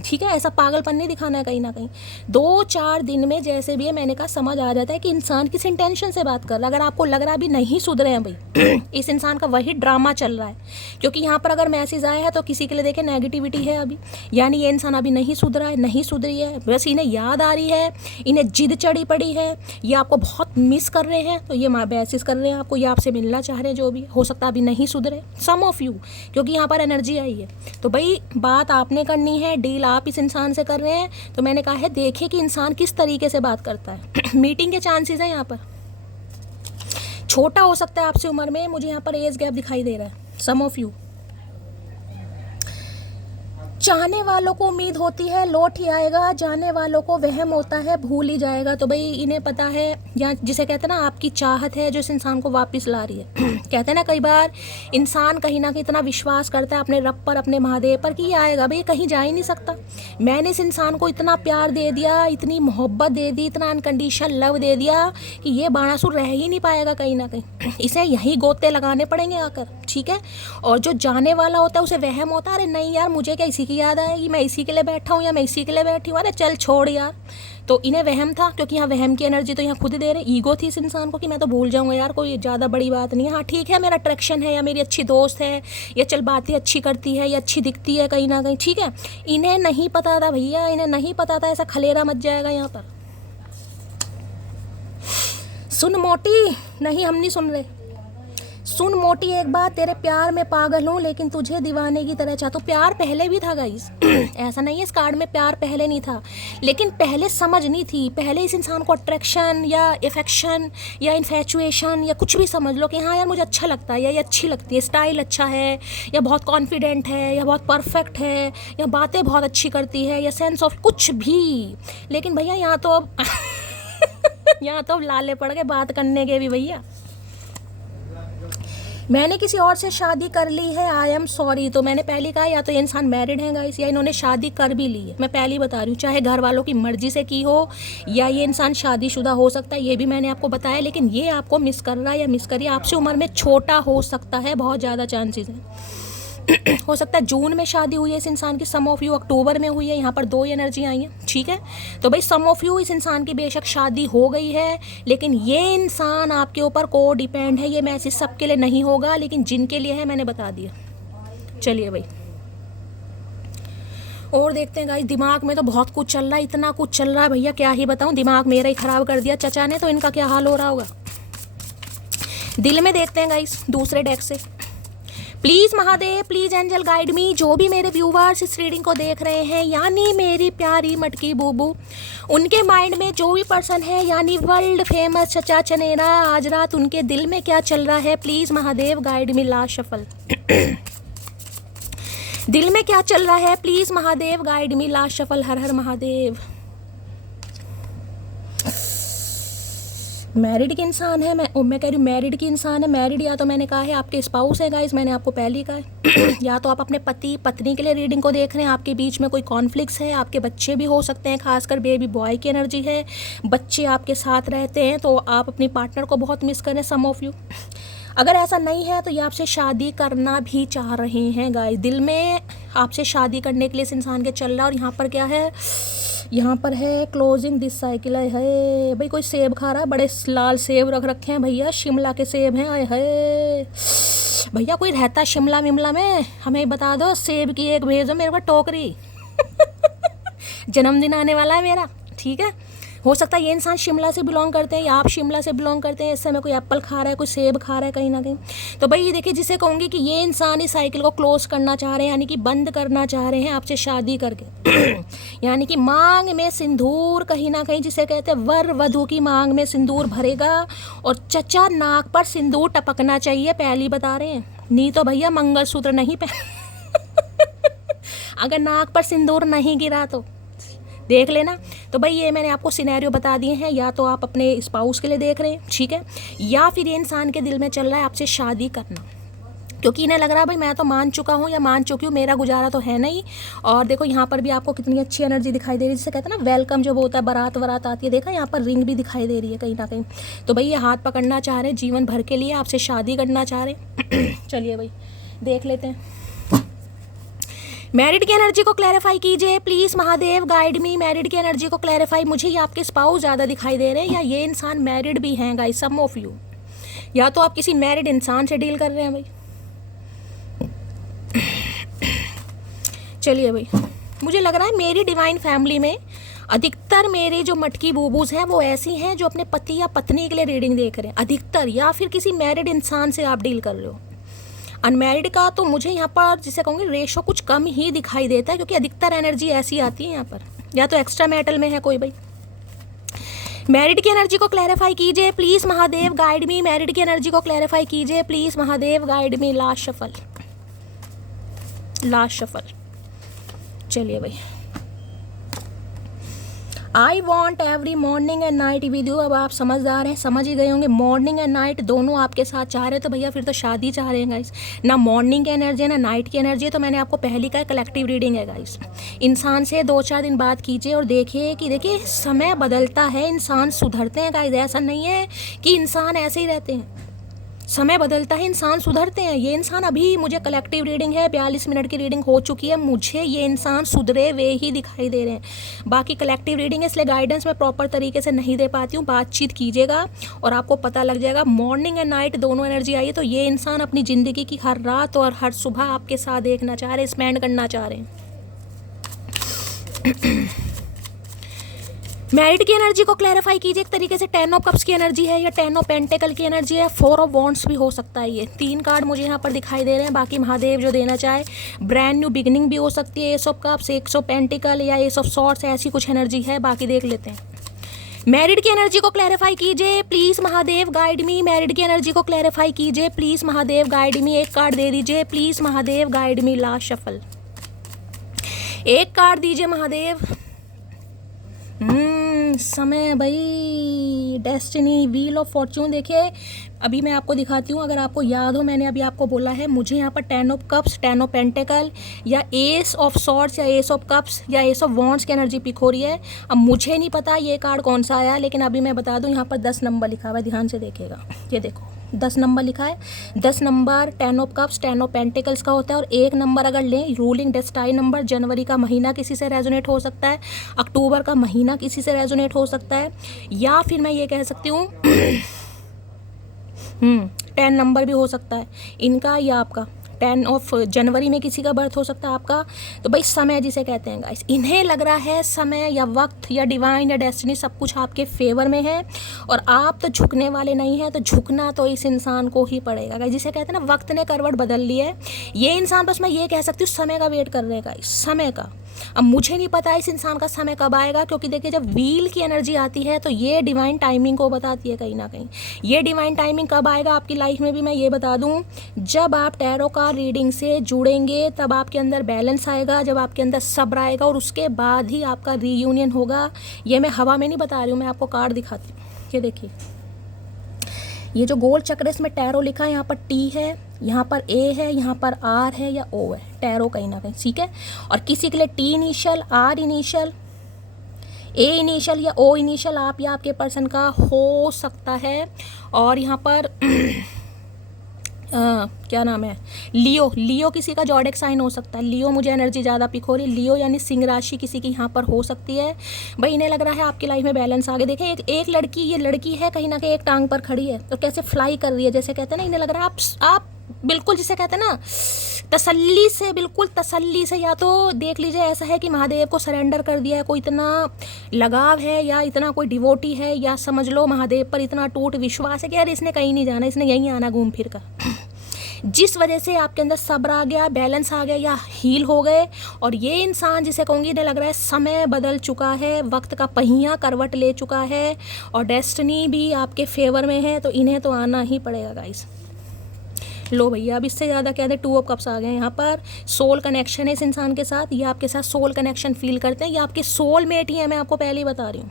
ठीक है, ऐसा पागलपन नहीं दिखाना है कहीं ना कहीं। 2-4 दिन में जैसे भी है, मैंने कहा समझ आ जाता है कि इंसान किस इंटेंशन से बात कर रहा है। अगर आपको लग रहा भी नहीं सुधरे हैं भाई, इस इंसान का वही ड्रामा चल रहा है, क्योंकि यहाँ पर अगर मैसेज आया है तो किसी के लिए देखे नेगेटिविटी है अभी, यानी ये इंसान अभी नहीं सुधरा है, नहीं सुधरी है, बस इन्हें याद आ रही है, इन्हें जिद चढ़ी पड़ी है, ये आपको बहुत मिस कर रहे हैं, तो ये मैसेज कर रहे हैं आपको, ये आपसे मिलना चाह रहे हैं। जो भी हो सकता है अभी नहीं सुधरे, सम ऑफ यू, क्योंकि यहाँ पर एनर्जी आई है। तो भाई बात आपने करनी है, डील आप इस इंसान से कर रहे हैं। तो मैंने कहा है देखें कि इंसान किस तरीके से बात करता है। मीटिंग के चांसेस हैं यहाँ पर, छोटा हो सकता है आपसे उम्र में, मुझे यहाँ पर एज गैप दिखाई दे रहा है, सम ऑफ यू। चाहने वालों को उम्मीद होती है लौट ही आएगा, जाने वालों को वहम होता है भूल ही जाएगा। तो भाई इन्हें पता है, या जिसे कहते हैं ना आपकी चाहत है जो इस इंसान को वापस ला रही है। कहते हैं ना कई बार इंसान कहीं ना कहीं इतना विश्वास करता है अपने रब पर, अपने महादेव पर, कि ये आएगा भाई, कहीं जा ही नहीं सकता। मैंने इस इंसान को इतना प्यार दे दिया, इतनी मोहब्बत दे दी, इतना अनकंडीशनल लव दे दिया कि ये बाणासुर रह ही नहीं पाएगा कहीं ना कहीं। इसे यहीं गोते लगाने पड़ेंगे आकर, ठीक है। और जो जाने वाला होता है उसे वहम होता है, अरे नहीं यार मुझे क्या इसी की याद आएगी, मैं इसी के लिए बैठा हूँ या मैं इसी के लिए बैठी हूँ, अरे चल छोड़ यार। तो इन्हें वहम था, क्योंकि यहाँ वहम की एनर्जी तो यहाँ खुद दे रहे, ईगो थी इस इंसान को कि मैं तो भूल जाऊँगा यार, कोई ज़्यादा बड़ी बात नहीं है, हाँ ठीक है मेरा अट्रैक्शन है, या मेरी अच्छी दोस्त है, या चल बातें अच्छी करती है, या अच्छी दिखती है कहीं ना कहीं, ठीक है। इन्हें नहीं पता था भैया, इन्हें नहीं पता था ऐसा खलेरा मच जाएगा यहाँ पर। सुन मोटी, नहीं हम नहीं सुन रहे। सुन मोटी एक बात, तेरे प्यार में पागल हूँ लेकिन तुझे दीवाने की तरह चाहता हूँ। प्यार पहले भी था गाइस, ऐसा नहीं है इस कार्ड में प्यार पहले नहीं था, लेकिन पहले समझ नहीं थी। पहले इस इंसान को अट्रैक्शन या इफेक्शन या इन्फैचुएशन या कुछ भी समझ लो कि हाँ यार मुझे अच्छा लगता है, या ये अच्छी लगती है, स्टाइल अच्छा है, या बहुत कॉन्फिडेंट है, या बहुत परफेक्ट है, या बातें बहुत अच्छी करती है, या सेंस ऑफ कुछ भी। लेकिन भैया यहाँ तो अब यहाँ तो अब लाले पड़ गए बात करने के भी भैया। मैंने किसी और से शादी कर ली है, आई एम सॉरी। तो मैंने पहले कहा या तो ये इंसान मैरिड है गाइस, या इन्होंने शादी कर भी ली है। मैं पहले ही बता रही हूँ, चाहे घर वालों की मर्जी से की हो, या ये इंसान शादीशुदा हो सकता है, ये भी मैंने आपको बताया। लेकिन ये आपको मिस कर रहा है या मिस करिए, आपसे उम्र में छोटा हो सकता है, बहुत ज़्यादा चांसेस हैं। हो सकता है जून में शादी हुई है इस इंसान की, सम ऑफ यू अक्टूबर में हुई है, यहाँ पर 2 एनर्जी आई हैं, ठीक है। तो भाई सम ऑफ यू इस इंसान की बेशक शादी हो गई है, लेकिन ये इंसान आपके ऊपर को डिपेंड है। ये मैसेज सबके लिए नहीं होगा, लेकिन जिनके लिए है मैंने बता दिया। चलिए भाई और देखते हैं गाइस। दिमाग में तो बहुत कुछ चल रहा है, इतना कुछ चल रहा है भैया क्या ही बताऊं, दिमाग मेरा ही ख़राब कर दिया चचा ने, तो इनका क्या हाल हो रहा होगा। दिल में देखते हैं गाइस दूसरे डेक से। Please Mahadev, please angel guide me. जो भी मेरे व्यूवर्स इस रीडिंग को देख रहे हैं, यानी मेरी प्यारी मटकी बूबू, उनके माइंड में जो भी पर्सन है, यानी वर्ल्ड फेमस चचा चनेरा, आज रात उनके दिल में क्या चल रहा है, please Mahadev guide me. Last shuffle. दिल में क्या चल रहा है, please Mahadev guide me. Last shuffle. हर हर महादेव। मैरिड की इंसान है, मैं कह रही हूँ मैरिड की इंसान है। मैरिड या तो मैंने कहा है आपके स्पाउस है गाइस, मैंने आपको पहले ही कहा है या तो आप अपने पति पत्नी के लिए रीडिंग को देख रहे हैं, आपके बीच में कोई कॉन्फ्लिक्ट्स है, आपके बच्चे भी हो सकते हैं, खासकर बेबी बॉय की एनर्जी है, बच्चे आपके साथ रहते हैं, तो आप अपनी पार्टनर को बहुत मिस करें सम ऑफ यू। अगर ऐसा नहीं है तो ये आपसे शादी करना भी चाह रहे हैं गाइस, दिल में आपसे शादी करने के लिए इस इंसान के चल रहा है। और यहाँ पर क्या है, यहाँ पर है क्लोजिंग दिस साइकिल। है भाई कोई सेब खा रहा है, बड़े लाल सेब रख रखे हैं भैया, शिमला के सेब हैं। आए है भैया कोई रहता है शिमला विमला में, हमें बता दो, सेब की एक भेजो मेरे को टोकरी जन्मदिन आने वाला है मेरा, ठीक है। हो सकता है ये इंसान शिमला से बिलोंग करते हैं या आप शिमला से बिलोंग करते हैं, इस समय कोई एप्पल खा रहा है, कोई सेब खा रहा है कहीं ना कहीं। तो भाई ये देखिए, जिसे कहूँगी कि ये इंसान इस साइकिल को क्लोज करना चाह रहे हैं, यानी कि बंद करना चाह रहे हैं आपसे शादी करके यानी कि मांग में सिंदूर, कहीं ना कहीं जिसे कहते हैं वर वधू की मांग में सिंदूर भरेगा। और चचा नाक पर सिंदूर टपकना चाहिए, पहली बता रहे हैं, नहीं तो भैया मंगलसूत्र नहीं अगर नाक पर सिंदूर नहीं गिरा तो देख लेना। तो भाई ये मैंने आपको सिनेरियो बता दिए हैं, या तो आप अपने स्पाउस के लिए देख रहे हैं, ठीक है, या फिर ये इंसान के दिल में चल रहा है आपसे शादी करना, क्योंकि इन्हें लग रहा है भाई मैं तो मान चुका हूँ या मान चुकी हूँ, मेरा गुजारा तो है नहीं। और देखो यहाँ पर भी आपको कितनी अच्छी एनर्जी दिखाई दे रही है, जिसे कहते हैं ना वेलकम जब होता है, बारात वरात आती है, देखा यहाँ पर रिंग भी दिखाई दे रही है कहीं ना कहीं। तो भाई ये हाथ पकड़ना चाह रहे हैं जीवन भर के लिए, आपसे शादी करना चाह रहे हैं चलिए भाई देख लेते हैं। मैरिड की एनर्जी को क्लैरिफाई कीजिए please Mahadev guide me. Married की एनर्जी को क्लैरिफाई, मुझे ये आपके स्पाउस ज़्यादा दिखाई दे रहे हैं, या ये इंसान मैरिड भी हैं गाइस, सम ऑफ यू, या तो आप किसी मैरिड इंसान से डील कर रहे हैं भाई। चलिए भाई, मुझे लग रहा है मेरी डिवाइन फैमिली में अधिकतर मेरी जो मटकी बूबूज हैं वो ऐसी हैं जो अपने पति या पत्नी के लिए रीडिंग देख रहे हैं अधिकतर, या फिर किसी मैरिड इंसान से आप डील कर रहे हो। अनमैरिड का तो मुझे यहाँ पर जिसे कहूँगी रेशो कुछ कम ही दिखाई देता है, क्योंकि अधिकतर एनर्जी ऐसी आती है यहाँ पर, या तो एक्स्ट्रा मेटल में है कोई भाई। मैरिड की एनर्जी को क्लैरिफाई कीजिए please Mahadev guide me. Married की एनर्जी को क्लैरिफाई कीजिए please Mahadev guide me. Last shuffle, last shuffle. चलिए भाई, I want every morning and night with you. अब आप समझदार हैं, समझ ही गए होंगे, मॉर्निंग एंड नाइट दोनों आपके साथ चाह रहे, तो भैया फिर तो शादी चाह रहे हैं गाइस। ना मॉर्निंग की एनर्जी है ना नाइट की एनर्जी है, तो मैंने आपको पहले कहा कलेक्टिव रीडिंग है गाइस। इंसान से 2-4 दिन बात कीजिए और देखिए कि देखिए समय बदलता है, इंसान सुधरते हैं गाइस, ऐसा नहीं है कि इंसान ऐसे ही रहते हैं, समय बदलता है, इंसान सुधरते हैं। ये इंसान अभी मुझे कलेक्टिव रीडिंग है, 42 मिनट की रीडिंग हो चुकी है, मुझे ये इंसान सुधरे वे ही दिखाई दे रहे हैं। बाकी कलेक्टिव रीडिंग है, इसलिए गाइडेंस मैं प्रॉपर तरीके से नहीं दे पाती हूँ। बातचीत कीजिएगा और आपको पता लग जाएगा। मॉर्निंग एंड नाइट दोनों एनर्जी आई है, तो ये इंसान अपनी ज़िंदगी की हर रात और हर सुबह आपके साथ देखना चाह रहे हैं, स्पेंड करना चाह रहे हैं। मैरिड की एनर्जी को क्लैरिफाई कीजिए एक तरीके से। 10 ऑफ कप्स की एनर्जी है या 10 ऑफ पेंटिकल की एनर्जी है, 4 ऑफ वॉन्ड्स भी हो सकता है। ये 3 कार्ड मुझे यहाँ पर दिखाई दे रहे हैं, बाकी महादेव जो देना चाहे। ब्रांड न्यू बिगनिंग भी हो सकती है, S of cups, S of pentacle या एस ऑफ सॉर्ड्स, ऐसी कुछ एनर्जी है, बाकी देख लेते हैं। मैरिड की एनर्जी को क्लैरिफाई कीजिए please Mahadev guide me. Married की एनर्जी को क्लैरिफाई कीजिए प्लीज़ महादेव गाइड मी। एक कार्ड दे दीजिए please Mahadev guide me. Last shuffle, एक कार्ड दीजिए महादेव। समय भाई, डेस्टिनी, व्हील ऑफ फॉर्च्यून। देखिए अभी मैं आपको दिखाती हूँ, अगर आपको याद हो मैंने अभी आपको बोला है, मुझे यहाँ पर 10 ऑफ कप्स, 10 ऑफ पेंटिकल या एस ऑफ सॉर्ड्स या एस ऑफ कप्स या एस ऑफ वॉन्ड्स की एनर्जी पिक हो रही है। अब मुझे नहीं पता ये कार्ड कौन सा आया, लेकिन अभी मैं बता दूँ यहाँ पर 10 नंबर लिखा हुआ है, ध्यान से देखिएगा। ये देखो 10 नंबर लिखा है। 10 number 10 of cups 10 of pentacles का होता है। और 1 नंबर अगर लें, रूलिंग डेस्टाइन नंबर, जनवरी का महीना किसी से रेजोनेट हो सकता है, अक्टूबर का महीना किसी से रेजोनेट हो सकता है, या फिर मैं ये कह सकती हूँ 10 नंबर भी हो सकता है इनका या आपका। 10 ऑफ जनवरी में किसी का बर्थ हो सकता है आपका। तो भाई समय जिसे कहते हैं गाइस, इन्हें लग रहा है समय या वक्त या डिवाइन या डेस्टिनी सब कुछ आपके फेवर में है और आप तो झुकने वाले नहीं हैं। तो झुकना तो इस इंसान को ही पड़ेगा गाइस, जिसे कहते हैं ना वक्त ने करवट बदल ली है। ये इंसान, बस मैं ये कह सकती हूँ, समय का वेट कर रहे हैं गाइस, समय का। अब मुझे नहीं पता इस इंसान का समय कब आएगा, क्योंकि देखिए जब व्हील की एनर्जी आती है तो ये डिवाइन टाइमिंग को बताती है कहीं ना कहीं। ये डिवाइन टाइमिंग कब आएगा आपकी लाइफ में भी मैं ये बता दूं, जब आप टैरो का रीडिंग से जुड़ेंगे तब आपके अंदर बैलेंस आएगा, जब आपके अंदर सब्र आएगा, और उसके बाद ही आपका रीयूनियन होगा। ये मैं हवा में नहीं बता रही हूँ, मैं आपको कार्ड दिखाती हूँ। ये देखिए, ये जो गोल चक्र इसमें टैरो लिखा है, यहाँ पर टी है, यहाँ पर ए है, यहाँ पर आर है या ओ है, टैरो कहीं ना कहीं, ठीक है। और किसी के लिए T initial, R initial, A initial या ओ इनिशियल आप या आपके पर्सन का हो सकता है। और यहाँ पर क्या नाम है, लियो, लियो किसी का जॉडिक साइन हो सकता है। लियो मुझे एनर्जी ज़्यादा पिक हो रही है। लियो यानी सिंह राशि किसी की यहाँ पर हो सकती है। भाई इन्हें लग रहा है आपकी लाइफ में बैलेंस आ गया। देखिए एक लड़की, ये लड़की है कहीं ना कहीं एक टांग पर खड़ी है तो कैसे फ्लाई कर रही है, जैसे कहते हैं ना, इन्हें लग रहा है आप बिल्कुल जिसे कहते हैं ना तसल्ली से, बिल्कुल तसल्ली से, या तो देख लीजिए ऐसा है कि महादेव को सरेंडर कर दिया है, कोई इतना लगाव है या इतना कोई डिवोटी है, या समझ लो महादेव पर इतना टूट विश्वास है कि यार इसने कहीं नहीं जाना, इसने यहीं आना घूम फिर कर। जिस वजह से आपके अंदर सब्र आ गया, बैलेंस आ गया या हील हो गए। और ये इंसान जिसे कहूँगी, इन्हें लग रहा है समय बदल चुका है, वक्त का पहिया करवट ले चुका है और डेस्टिनी भी आपके फेवर में है, तो इन्हें तो आना ही पड़ेगा गाइस। लो भैया, अब इससे ज़्यादा क्या है, 2 ऑफ कप्स आ गए यहाँ पर। सोल कनेक्शन है इस इंसान के साथ, ये आपके साथ सोल कनेक्शन फील करते हैं, ये आपके सोल मेट ही है, मैं आपको पहले ही बता रही हूँ।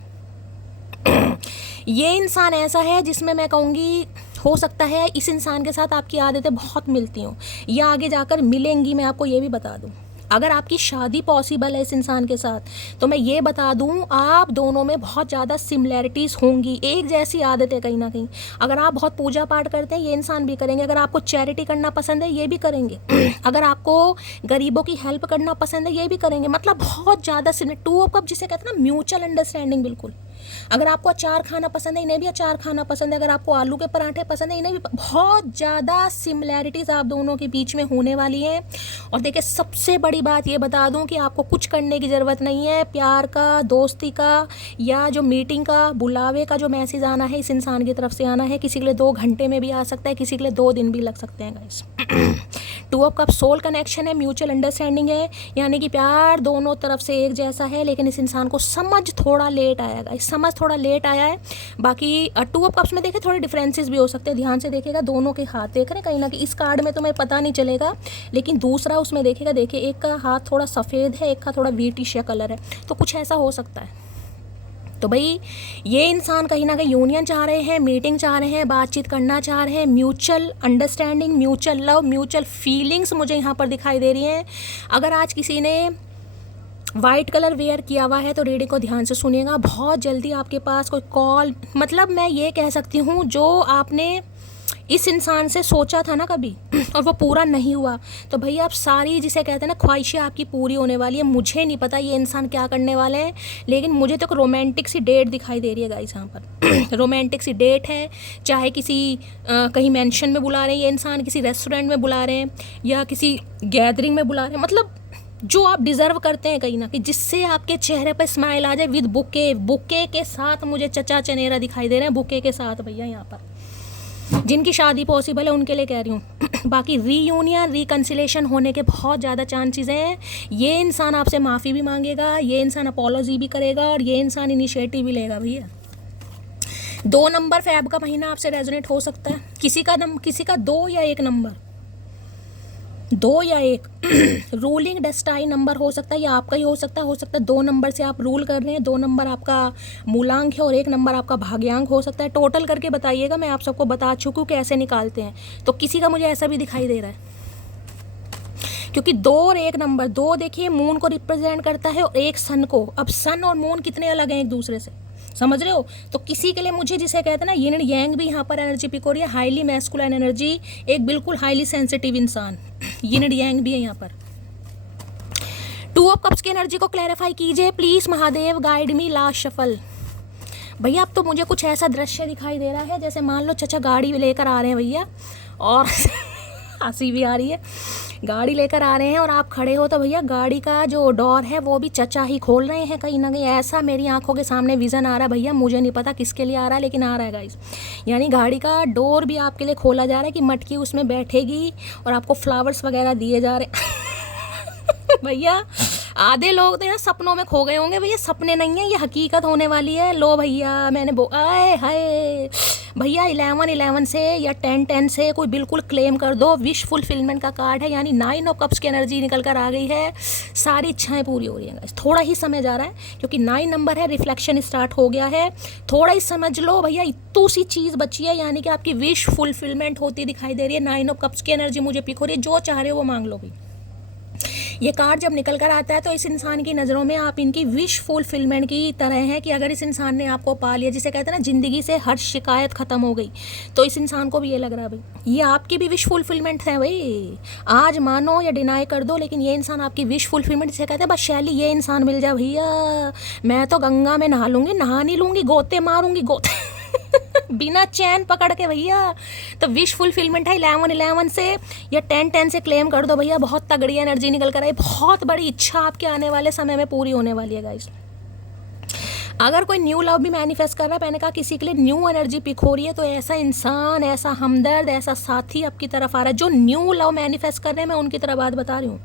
ये इंसान ऐसा है जिसमें मैं कहूँगी हो सकता है इस इंसान के साथ आपकी आदतें बहुत मिलती हों या आगे जाकर मिलेंगी। मैं आपको ये भी बता दूं, अगर आपकी शादी पॉसिबल है इस इंसान के साथ, तो मैं ये बता दूं आप दोनों में बहुत ज़्यादा सिमिलैरिटीज़ होंगी, एक जैसी आदतें कहीं ना कहीं। अगर आप बहुत पूजा पाठ करते हैं, ये इंसान भी करेंगे। अगर आपको चैरिटी करना पसंद है, ये भी करेंगे। अगर आपको गरीबों की हेल्प करना पसंद है, ये भी करेंगे। मतलब बहुत ज़्यादा 2 ऑफ कप जिसे कहते हैं ना म्यूचुअल अंडरस्टैंडिंग, बिल्कुल। अगर आपको अचार खाना पसंद है, इन्हें भी अचार खाना पसंद है। अगर आपको आलू के पराठे पसंद है, इन्हें भी। बहुत ज़्यादा सिमिलैरिटीज़ आप दोनों के बीच में होने वाली है। और देखिए सबसे बड़ी बात ये बता दूं कि आपको कुछ करने की ज़रूरत नहीं है। प्यार का, दोस्ती का या जो मीटिंग का, बुलावे का जो मैसेज आना है, इस इंसान की तरफ से आना है। किसी के लिए 2 घंटे में भी आ सकता है, किसी के लिए 2 दिन भी लग सकते हैं guys. 2 of cup soul connection है, म्यूचुअल अंडरस्टैंडिंग है, यानी कि प्यार दोनों तरफ से एक जैसा है। लेकिन इस इंसान को समझ थोड़ा लेट आया गाइस, समझ थोड़ा लेट आया है। बाकी 2 ऑफ कप्स में देखे थोड़े डिफरेंसेस भी हो सकते हैं, ध्यान से देखिएगा। दोनों के हाथ देख रहे हैं कहीं ना कहीं, इस कार्ड में तो मैं पता नहीं चलेगा, लेकिन दूसरा उसमें देखिएगा। देखिए एक का हाथ थोड़ा सफ़ेद है, एक का थोड़ा व्हीटिश कलर है, तो कुछ ऐसा हो सकता है। तो भाई ये इंसान कहीं ना कहीं यूनियन चाह रहे हैं, मीटिंग चाह रहे हैं, बातचीत करना चाह रहे हैं, mutual understanding, mutual love, mutual feelings मुझे यहाँ पर दिखाई दे रही हैं। अगर आज किसी ने वाइट कलर वेयर किया हुआ है तो रीडिंग को ध्यान से सुनिएगा। बहुत जल्दी आपके पास कोई कॉल, मतलब मैं ये कह सकती हूँ जो आपने इस इंसान से सोचा था ना कभी और वो पूरा नहीं हुआ, तो भैया आप सारी जिसे कहते हैं ना ख्वाहिशें आपकी पूरी होने वाली है। मुझे नहीं पता ये इंसान क्या करने वाले हैं, लेकिन मुझे तो एक रोमांटिक सी डेट दिखाई दे रही है गाइस यहाँ पर। रोमांटिक सी डेट है, चाहे किसी कहीं मेंशन में बुला रहे हैं ये इंसान, किसी रेस्टोरेंट में बुला रहे हैं या किसी गैदरिंग में बुला रहे हैं। मतलब जो आप डिज़र्व करते हैं कहीं ना कहीं, जिससे आपके चेहरे पर स्माइल आ जाए विद बुके। बुके के साथ मुझे चचा चनेरा दिखाई दे रहे हैं, बुके के साथ भैया यहाँ पर। जिनकी शादी पॉसिबल है उनके लिए कह रही हूँ। बाकी रीयूनियन, रिकन्सिलेशन होने के बहुत ज़्यादा चांसेस हैं। ये इंसान आपसे माफ़ी भी मांगेगा, ये इंसान अपॉलॉजी भी करेगा और ये इंसान इनिशिएटिव भी लेगा भैया। 2 नंबर फैब का महीना आपसे रेजोनेट हो सकता है। किसी का 2 या 1 नंबर, 2 या 1 रूलिंग डेस्टाइन नंबर हो सकता है, या आपका ही हो सकता है। 2 नंबर से आप रूल कर रहे हैं, 2 नंबर आपका मूलांक है और 1 नंबर आपका भाग्यांक हो सकता है। टोटल करके बताइएगा, मैं आप सबको बता चुकी हूँ कैसे निकालते हैं। तो किसी का मुझे ऐसा भी दिखाई दे रहा है, क्योंकि 2 और 1 नंबर, 2 देखिए मून को रिप्रेजेंट करता है और 1 सन को। अब सन और मून कितने अलग हैं एक दूसरे से, समझ रहे हो? तो किसी के लिए मुझे जिसे कहते हैं ना यिन एंड यांग भी यहाँ पर एनर्जी पिक हो रही है, हाईली मैस्कुलाइन एनर्जी, एक बिल्कुल हाईली सेंसिटिव इंसान, यिन एंड यांग भी है यहाँ पर। टू ऑफ कप्स की एनर्जी को क्लैरिफाई कीजिए please Mahadev, guide me last shuffle. भैया अब तो मुझे कुछ ऐसा दृश्य दिखाई दे रहा है जैसे मान लो चचा गाड़ी लेकर आ रहे हैं भैया, और हंसी भी आ रही है, गाड़ी लेकर आ रहे हैं और आप खड़े हो तो भैया गाड़ी का जो डोर है वो भी चचा ही खोल रहे हैं कहीं ना कहीं, ऐसा मेरी आंखों के सामने विज़न आ रहा है भैया। मुझे नहीं पता किसके लिए आ रहा है लेकिन आ रहा है गाइस। यानी गाड़ी का डोर भी आपके लिए खोला जा रहा है कि मटकी उसमें बैठेगी और आपको फ्लावर्स वगैरह दिए जा रहे हैं। भैया आधे लोग तो यार सपनों में खो गए होंगे, भैया सपने नहीं है, ये हकीकत होने वाली है। लो भैया मैंने आए हाय भैया 11-11 से या 10-10 से कोई बिल्कुल क्लेम कर दो, विश फुलफिलमेंट का कार्ड है। यानी 9 ऑफ कप्स की एनर्जी निकल कर आ गई है, सारी इच्छाएं पूरी हो रही हैं। थोड़ा ही समय जा रहा है क्योंकि 9 नंबर है, रिफ्लेक्शन स्टार्ट हो गया है, थोड़ा ही समझ लो भैया, इतू सी चीज़ बची है, यानी कि आपकी विश फुलफिलमेंट होती दिखाई दे रही है। 9 ऑफ कप्स की एनर्जी मुझे पिक हो रही है, जो चाह रहे हो वो मांग लो भाई। ये कार्ड जब निकल कर आता है तो इस इंसान की नज़रों में आप इनकी विश फुलफिलमेंट की तरह हैं कि अगर इस इंसान ने आपको पा लिया, जिसे कहते हैं ना ज़िंदगी से हर शिकायत ख़त्म हो गई, तो इस इंसान को भी ये लग रहा है भाई ये आपकी भी विश फुलफिलमेंट है भाई। आज मानो या डिनाई कर दो लेकिन ये इंसान आपकी विश फुलफिलमेंट, जिसे कहते हैं बस शैली, ये इंसान मिल जाए भैया, मैं तो गंगा में नहा लूँगी, नहा नहीं लूँगी, गोते मारूँगी, गोते बिना चैन पकड़ के भैया। तो विश फुलफिलमेंट है 11-11 से या 10-10 से क्लेम कर दो भैया, बहुत तगड़ी एनर्जी निकल कर आई, बहुत बड़ी इच्छा आपके आने वाले समय में पूरी होने वाली है गाइस। अगर कोई न्यू लव भी मैनिफेस्ट कर रहा है, मैंने कहा किसी के लिए न्यू एनर्जी पिक हो रही है, तो ऐसा इंसान, ऐसा हमदर्द, ऐसा साथी आपकी तरफ आ रहा है। जो न्यू लव मैनिफेस्ट कर रहे हैं मैं उनकी तरफ बात बता रही हूँ।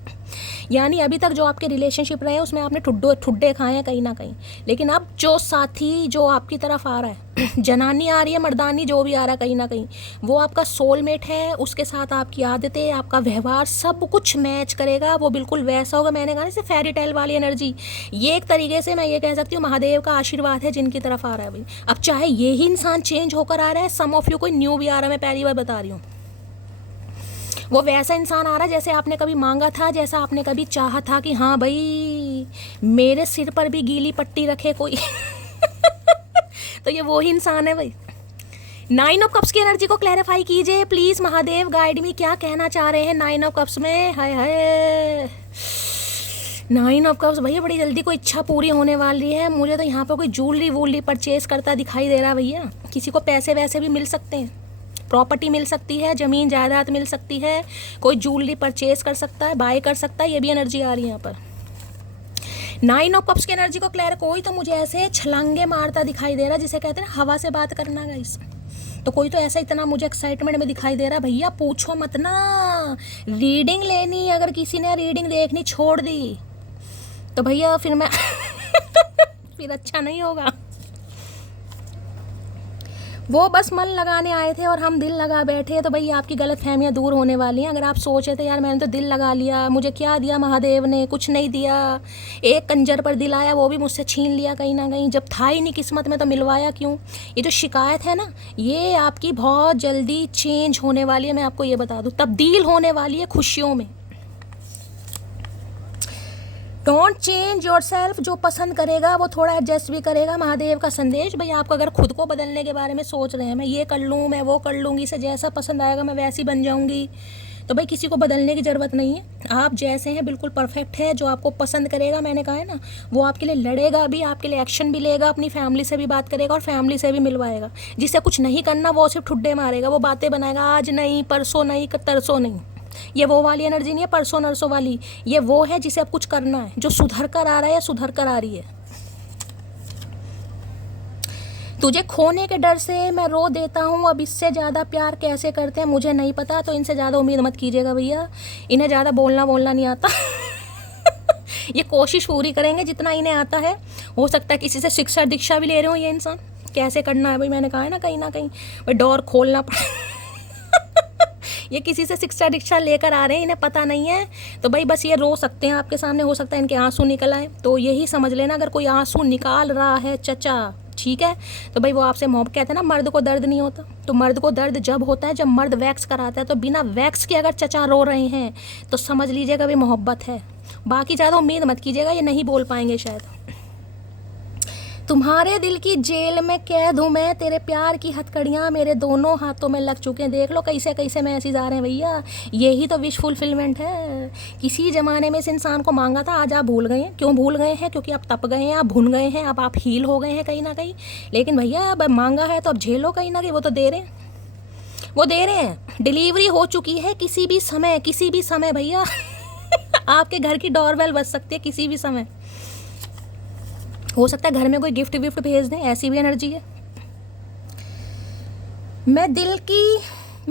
यानी अभी तक जो आपके रिलेशनशिप रहे उसमें आपने ठुड्डे खाए हैं कहीं ना कहीं, लेकिन अब जो साथी जो आपकी तरफ आ रहा है, जनानी आ रही है, मर्दानी, जो भी आ रहा है कहीं ना कहीं, वो आपका सोलमेट है। उसके साथ आपकी आदतें, आपका व्यवहार, सब कुछ मैच करेगा, वो बिल्कुल वैसा होगा। मैंने कहा जैसे फेरी टेल वाली एनर्जी, ये एक तरीके से मैं ये कह सकती हूँ महादेव का आशीर्वाद है जिनकी तरफ आ रहा है भाई। अब चाहे यही इंसान चेंज होकर आ रहा है, सम ऑफ यू कोई न्यू भी आ रहा है, मैं पहली बार बता रही हूँ, वो वैसा इंसान आ रहा है जैसे आपने कभी मांगा था, जैसा आपने कभी चाहा था कि हाँ भाई मेरे सिर पर भी गीली पट्टी रखे कोई। तो ये वो ही इंसान है भाई। 9 ऑफ कप्स की एनर्जी को क्लैरिफाई कीजिए प्लीज महादेव, गाइड मी, क्या कहना चाह रहे हैं 9 ऑफ कप्स में? हाय हाय 9 ऑफ कप्स भैया, बड़ी जल्दी कोई इच्छा पूरी होने वाली है। मुझे तो यहाँ पर कोई ज्वेलरी वूलरी परचेज करता दिखाई दे रहा भैया। किसी को पैसे वैसे भी मिल सकते हैं, प्रॉपर्टी मिल सकती है, ज़मीन जायदाद मिल सकती है, कोई ज्वेलरी परचेज कर सकता है, बाय कर सकता है, ये भी एनर्जी आ रही है यहाँ पर। 9 ऑफ कप्स की एनर्जी को क्लियर, कोई तो मुझे ऐसे छलांगे मारता दिखाई दे रहा है, जिसे कहते हैं हवा से बात करना गाइस। तो कोई तो ऐसा इतना मुझे एक्साइटमेंट में दिखाई दे रहा भैया, पूछो मत ना। रीडिंग लेनी, अगर किसी ने रीडिंग देखनी छोड़ दी तो भैया फिर मैं फिर अच्छा नहीं होगा। वो बस मन लगाने आए थे और हम दिल लगा बैठे, तो भैया आपकी गलत फहमियाँ दूर होने वाली हैं। अगर आप सोच रहे थे यार मैंने तो दिल लगा लिया, मुझे क्या दिया महादेव ने, कुछ नहीं दिया, एक कंजर पर दिल आया वो भी मुझसे छीन लिया कहीं ना कहीं, जब था ही नहीं किस्मत में तो मिलवाया क्यों। ये जो शिकायत है ना, ये आपकी बहुत जल्दी चेंज होने वाली है, मैं आपको ये बता दूँ, तब्दील होने वाली है खुशियों में। डोंट चेंज योर सेल्फ, जो पसंद करेगा वो थोड़ा एडजस्ट भी करेगा। महादेव का संदेश भाई, आपको अगर खुद को बदलने के बारे में सोच रहे हैं, मैं ये कर लूँ, मैं वो कर लूँगी, इसे जैसा पसंद आएगा मैं वैसी बन जाऊँगी, तो भाई किसी को बदलने की ज़रूरत नहीं है। आप जैसे हैं बिल्कुल परफेक्ट है। जो आपको पसंद करेगा, मैंने कहा है ना, वो आपके लिए लड़ेगा भी, आपके लिए एक्शन भी लेगा, अपनी फैमिली से भी बात करेगा और फैमिली से भी मिलवाएगा। जिसे कुछ नहीं करना वो सिर्फ ठुड्डे मारेगा, वो बातें बनाएगा, आज नहीं, परसों नहीं, तरसों नहीं। ये वो वाली एनर्जी नहीं है परसों नरसों वाली, ये वो है जिसे अब कुछ करना है, जो सुधर कर आ रहा है या सुधर कर आ रही है। तुझे खोने के डर से मैं रो देता हूँ, अब इससे ज़्यादा प्यार कैसे करते हैं मुझे नहीं पता, तो इनसे ज़्यादा उम्मीद मत कीजिएगा भैया, इन्हें ज़्यादा बोलना नहीं आता। ये कोशिश पूरी करेंगे जितना इन्हें आता है। हो सकता है किसी से शिक्षा दीक्षा भी ले रहे हो ये इंसान, कैसे करना है भाई, मैंने कहा है ना कहीं भाई डोर खोलना पड़ा। ये किसी से शिक्षा दीक्षा लेकर आ रहे हैं, इन्हें पता नहीं है, तो भाई बस ये रो सकते हैं आपके सामने, हो सकता है इनके आंसू निकल आए, तो यही समझ लेना अगर कोई आंसू निकाल रहा है चचा, ठीक है, तो भाई वो आपसे मोहब्बत, कहते हैं ना मर्द को दर्द नहीं होता, तो मर्द को दर्द जब होता है जब मर्द वैक्स कराता है, तो बिना वैक्स के अगर चचा रो रहे हैं तो समझ लीजिएगा भाई मोहब्बत है। बाकी ज़्यादा उम्मीद मत कीजिएगा, ये नहीं बोल पाएंगे शायद। तुम्हारे दिल की जेल में कैद हूँ मैं, तेरे प्यार की हथकड़ियाँ मेरे दोनों हाथों में लग चुके हैं। देख लो कैसे कैसे मैसेज आ रहे हैं भैया, यही तो विश फुलफिलमेंट है। किसी ज़माने में इस इंसान को मांगा था, आज आप भूल गए हैं। क्यों भूल गए हैं? क्योंकि आप तप गए हैं, आप भुन गए हैं, अब आप हील हो गए हैं कहीं ना कहीं। लेकिन भैया अब मांगा है तो अब झेलो कहीं ना कहीं, वो तो दे रहे हैं, वो दे रहे हैं। डिलीवरी हो चुकी है किसी भी समय भैया आपके घर की डोरबेल बज सकती है किसी भी समय। हो सकता है घर में कोई गिफ्ट विफ्ट भेज दें, ऐसी भी एनर्जी है। मैं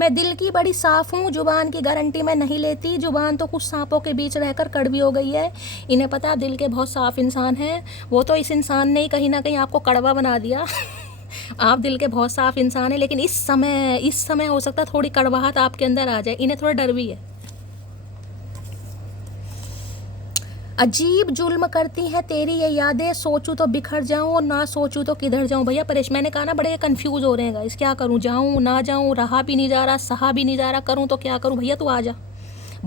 दिल की बड़ी साफ हूँ, जुबान की गारंटी मैं नहीं लेती। जुबान तो कुछ सांपों के बीच रहकर कड़वी हो गई है। इन्हें पता है दिल के बहुत साफ इंसान हैं। वो तो इस इंसान ने ही कहीं ना कहीं आपको कड़वा बना दिया आप दिल के बहुत साफ इंसान हैं, लेकिन इस समय हो सकता है थोड़ी कड़वाहट आपके अंदर आ जाए। इन्हें थोड़ा डर भी है। अजीब जुल्म करती हैं तेरी ये यादें, सोचूं तो बिखर जाऊं और ना सोचूं तो किधर जाऊं। भैया परेश मैंने कहा ना, बड़े कंफ्यूज हो रहे हैं गाइस, क्या करूं, जाऊं ना जाऊं, रहा भी नहीं जा रहा, सहा भी नहीं जा रहा, करूं तो क्या करूं। भैया तू आ जा,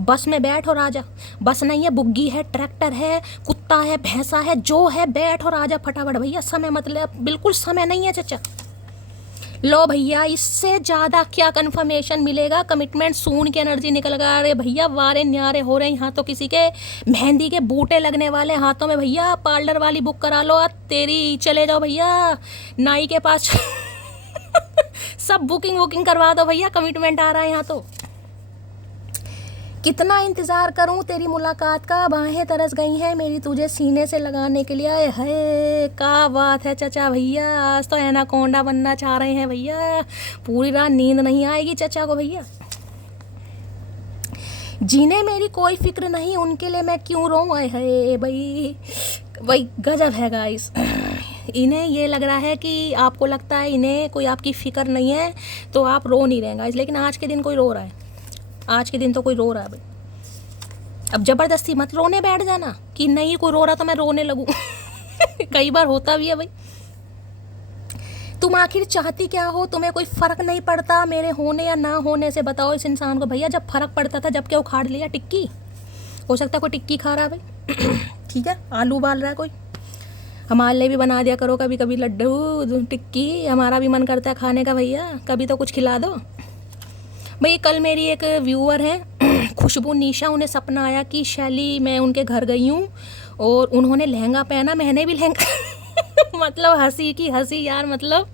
बस में बैठ और आ जा। बस नहीं है, बुग्गी है, ट्रैक्टर है, कुत्ता है, भैंसा है, जो है बैठ और आ जा फटाफट। भैया समय मतलब बिल्कुल समय नहीं है चचा। लो भैया, इससे ज़्यादा क्या कन्फर्मेशन मिलेगा। कमिटमेंट सून की एनर्जी निकल गया। अरे भैया वारे न्यारे हो रहे हैं यहाँ तो। किसी के मेहंदी के बूटे लगने वाले हाथों में भैया, पार्लर वाली बुक करा लो। तेरी चले जाओ भैया नाई के पास सब बुकिंग करवा दो भैया, कमिटमेंट आ रहा है यहाँ तो। कितना इंतज़ार करूं तेरी मुलाकात का, बाहें तरस गई हैं मेरी तुझे सीने से लगाने के लिए। है क्या बात है चचा भैया, आज तो एनाकोंडा बनना चाह रहे हैं भैया। पूरी रात नींद नहीं आएगी चचा को भैया। जीने मेरी कोई फिक्र नहीं, उनके लिए मैं क्यों रोऊं। आए है भाई गजब है गाइस। इन्हें ये लग रहा है कि आपको लगता है इन्हें कोई आपकी फ़िक्र नहीं है तो आप रो नहीं रहे गाइस, लेकिन आज के दिन कोई रो रहा है। आज के दिन तो कोई रो रहा है भाई। अब ज़बरदस्ती मत रोने बैठ जाना कि नहीं कोई रो रहा तो मैं रोने लगूं कई बार होता भी है भाई। तुम आखिर चाहती क्या हो, तुम्हें कोई फ़र्क नहीं पड़ता मेरे होने या ना होने से। बताओ इस इंसान को भैया, जब फ़र्क पड़ता था जब क्या उखाड़ लिया टिक्की। हो सकता है कोई टिक्की खा रहा है भाई ठीक है, आलू उबाल रहा है कोई। हमारे लिए भी बना दिया करो कभी कभी लड्डू टिक्की, हमारा भी मन करता है खाने का भैया, कभी तो कुछ खिला दो भाई। कल मेरी एक व्यूअर है खुशबू निशा, उन्हें सपना आया कि शैली मैं उनके घर गई हूँ और उन्होंने लहंगा पहना, मैंने भी लहंगा मतलब हंसी की हंसी यार। मतलब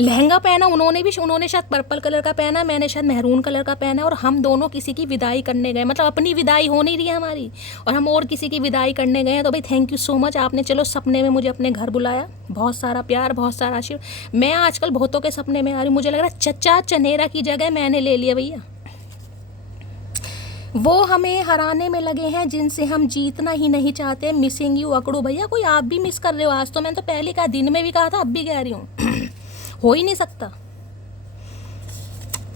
लहंगा पहना उन्होंने शायद पर्पल कलर का पहना, मैंने शायद मेहरून कलर का पहना, और हम दोनों किसी की विदाई करने गए। मतलब अपनी विदाई हो नहीं रही है हमारी और हम और किसी की विदाई करने गए हैं। तो भाई थैंक यू सो मच, आपने चलो सपने में मुझे अपने घर बुलाया। बहुत सारा प्यार, बहुत सारा आशीर्वाद। मैं आजकल बहुतों के सपने में आ रही हूँ। मुझे लग रहा है चचा चनेरा की जगह मैंने ले लिया भैया। वो हमें हराने में लगे हैं जिनसे हम जीतना ही नहीं चाहते। मिसिंग यू अकड़ू। भैया कोई आप भी मिस कर रहे हो आज तो। मैंने तो पहले कहा, दिन में भी कहा था, अब भी कह रही हूँ हो ही नहीं सकता।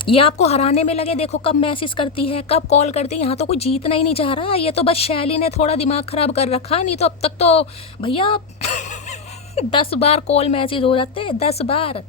ये आपको हराने में लगे, देखो कब मैसेज करती है, कब कॉल करती है। यहाँ तो कोई जीतना ही नहीं चाह रहा। ये तो बस शैली ने थोड़ा दिमाग ख़राब कर रखा, नहीं तो अब तक तो भैया 10 बार कॉल मैसेज हो जाते हैं, 10 बार।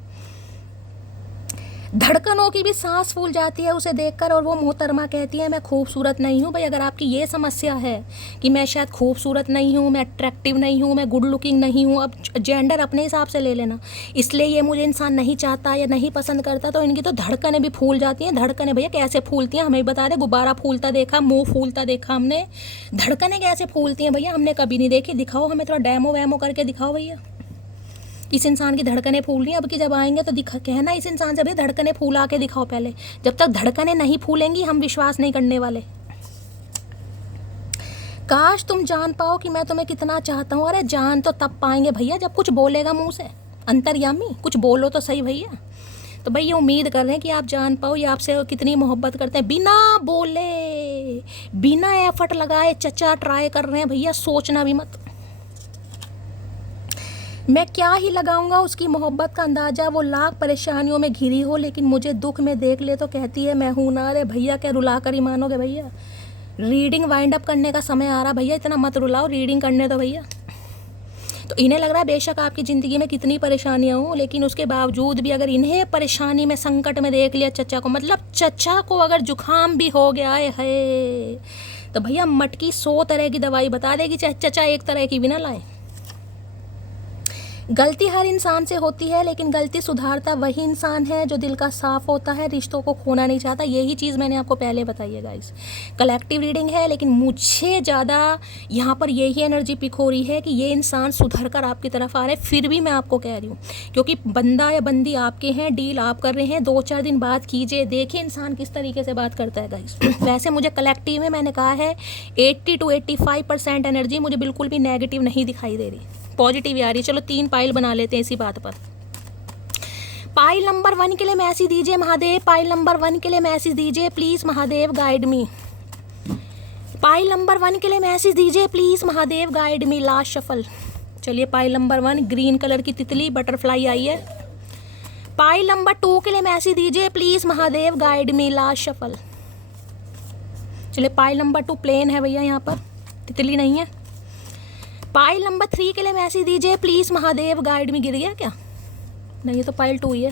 धड़कनों की भी सांस फूल जाती है उसे देखकर, और वो मोहतरमा कहती है मैं खूबसूरत नहीं हूँ। भाई अगर आपकी ये समस्या है कि मैं शायद खूबसूरत नहीं हूँ, मैं अट्रैक्टिव नहीं हूँ, मैं गुड लुकिंग नहीं हूँ, अब जेंडर अपने हिसाब से ले लेना, इसलिए ये मुझे इंसान नहीं चाहता या नहीं पसंद करता, तो इनकी तो धड़कनें भी फूल जाती हैं। धड़कनें भैया कैसे फूलती हैं हमें बता दे। गुब्बारा फूलता देखा, मुँह फूलता देखा हमने, धड़कनें कैसे फूलती हैं भैया हमने कभी नहीं देखी। दिखाओ हमें थोड़ा डैमो वैमो करके दिखाओ भैया। इस इंसान की धड़कनें फूल रही हैं। अब की जब आएंगे तो कहना इस इंसान से, भाई धड़कनें फूला के दिखाओ पहले। जब तक धड़कनें नहीं फूलेंगी हम विश्वास नहीं करने वाले। काश तुम जान पाओ कि मैं तुम्हें कितना चाहता हूँ। अरे जान तो तब पाएंगे भैया जब कुछ बोलेगा मुंह से। अंतर्यामी कुछ बोलो तो सही भैया। तो भाई ये उम्मीद कर रहे हैं कि आप जान पाओ ये आपसे कितनी मोहब्बत करते हैं। बिना बोले, बिना एफर्ट लगाए चचा ट्राई कर रहे हैं भैया, सोचना भी मत। मैं क्या ही लगाऊंगा उसकी मोहब्बत का अंदाज़ा, वो लाख परेशानियों में घिरी हो लेकिन मुझे दुख में देख ले तो कहती है मैं हूँ ना। अरे भैया क्या रुला कर ही मानोगे भैया। रीडिंग वाइंड अप करने का समय आ रहा भैया, इतना मत रुलाओ, रीडिंग करने दो भैया। तो इन्हें लग रहा है बेशक आपकी ज़िंदगी में कितनी परेशानियाँ हों, लेकिन उसके बावजूद भी अगर इन्हें परेशानी में, संकट में देख लिया चचा को, मतलब चचा को अगर जुकाम भी हो गया है तो भैया मटकी 100 तरह की दवाई बता देगी, चाहे चचा एक तरह की भी ना लाए। गलती हर इंसान से होती है, लेकिन गलती सुधारता वही इंसान है जो दिल का साफ होता है, रिश्तों को खोना नहीं चाहता। यही चीज़ मैंने आपको पहले बताई है गाइस। कलेक्टिव रीडिंग है, लेकिन मुझे ज़्यादा यहाँ पर यही एनर्जी पिक हो रही है कि ये इंसान सुधर कर आपकी तरफ आ रहे हैं। फिर भी मैं आपको कह रही हूँ, क्योंकि बंदा या बंदी आपके हैं, डील आप कर रहे हैं, 2-4 दिन बाद कीजिए, देखिए इंसान किस तरीके से बात करता है गाइस। वैसे मुझे कलेक्टिव में मैंने कहा है 80 to 85% एनर्जी मुझे बिल्कुल भी नेगेटिव नहीं दिखाई दे रही, पॉजिटिव आ रही है। चलो 3 पाइल बना लेते हैं इसी बात पर। पाइल नंबर 1 के लिए मैसेज दीजिए महादेव, पाइल नंबर 1 के लिए मैसेज दीजिए please Mahadev, guide me. Pile number 1 के लिए मैसेज दीजिए please Mahadev, guide me. Last shuffle. चलिए पाइल नंबर 1 ग्रीन कलर की तितली बटरफ्लाई आई है। पाइल नंबर 2 के लिए मैसेज दीजिए please Mahadev, guide me. Last shuffle. चलिए पाइल नंबर 2 प्लेन है भैया, यहाँ पर तितली नहीं है। पाइल नंबर 3 के लिए मैसेज दीजिए प्लीज़ महादेव, गाइड मी। गिर गया क्या? नहीं, ये तो पाइल 2 ही है।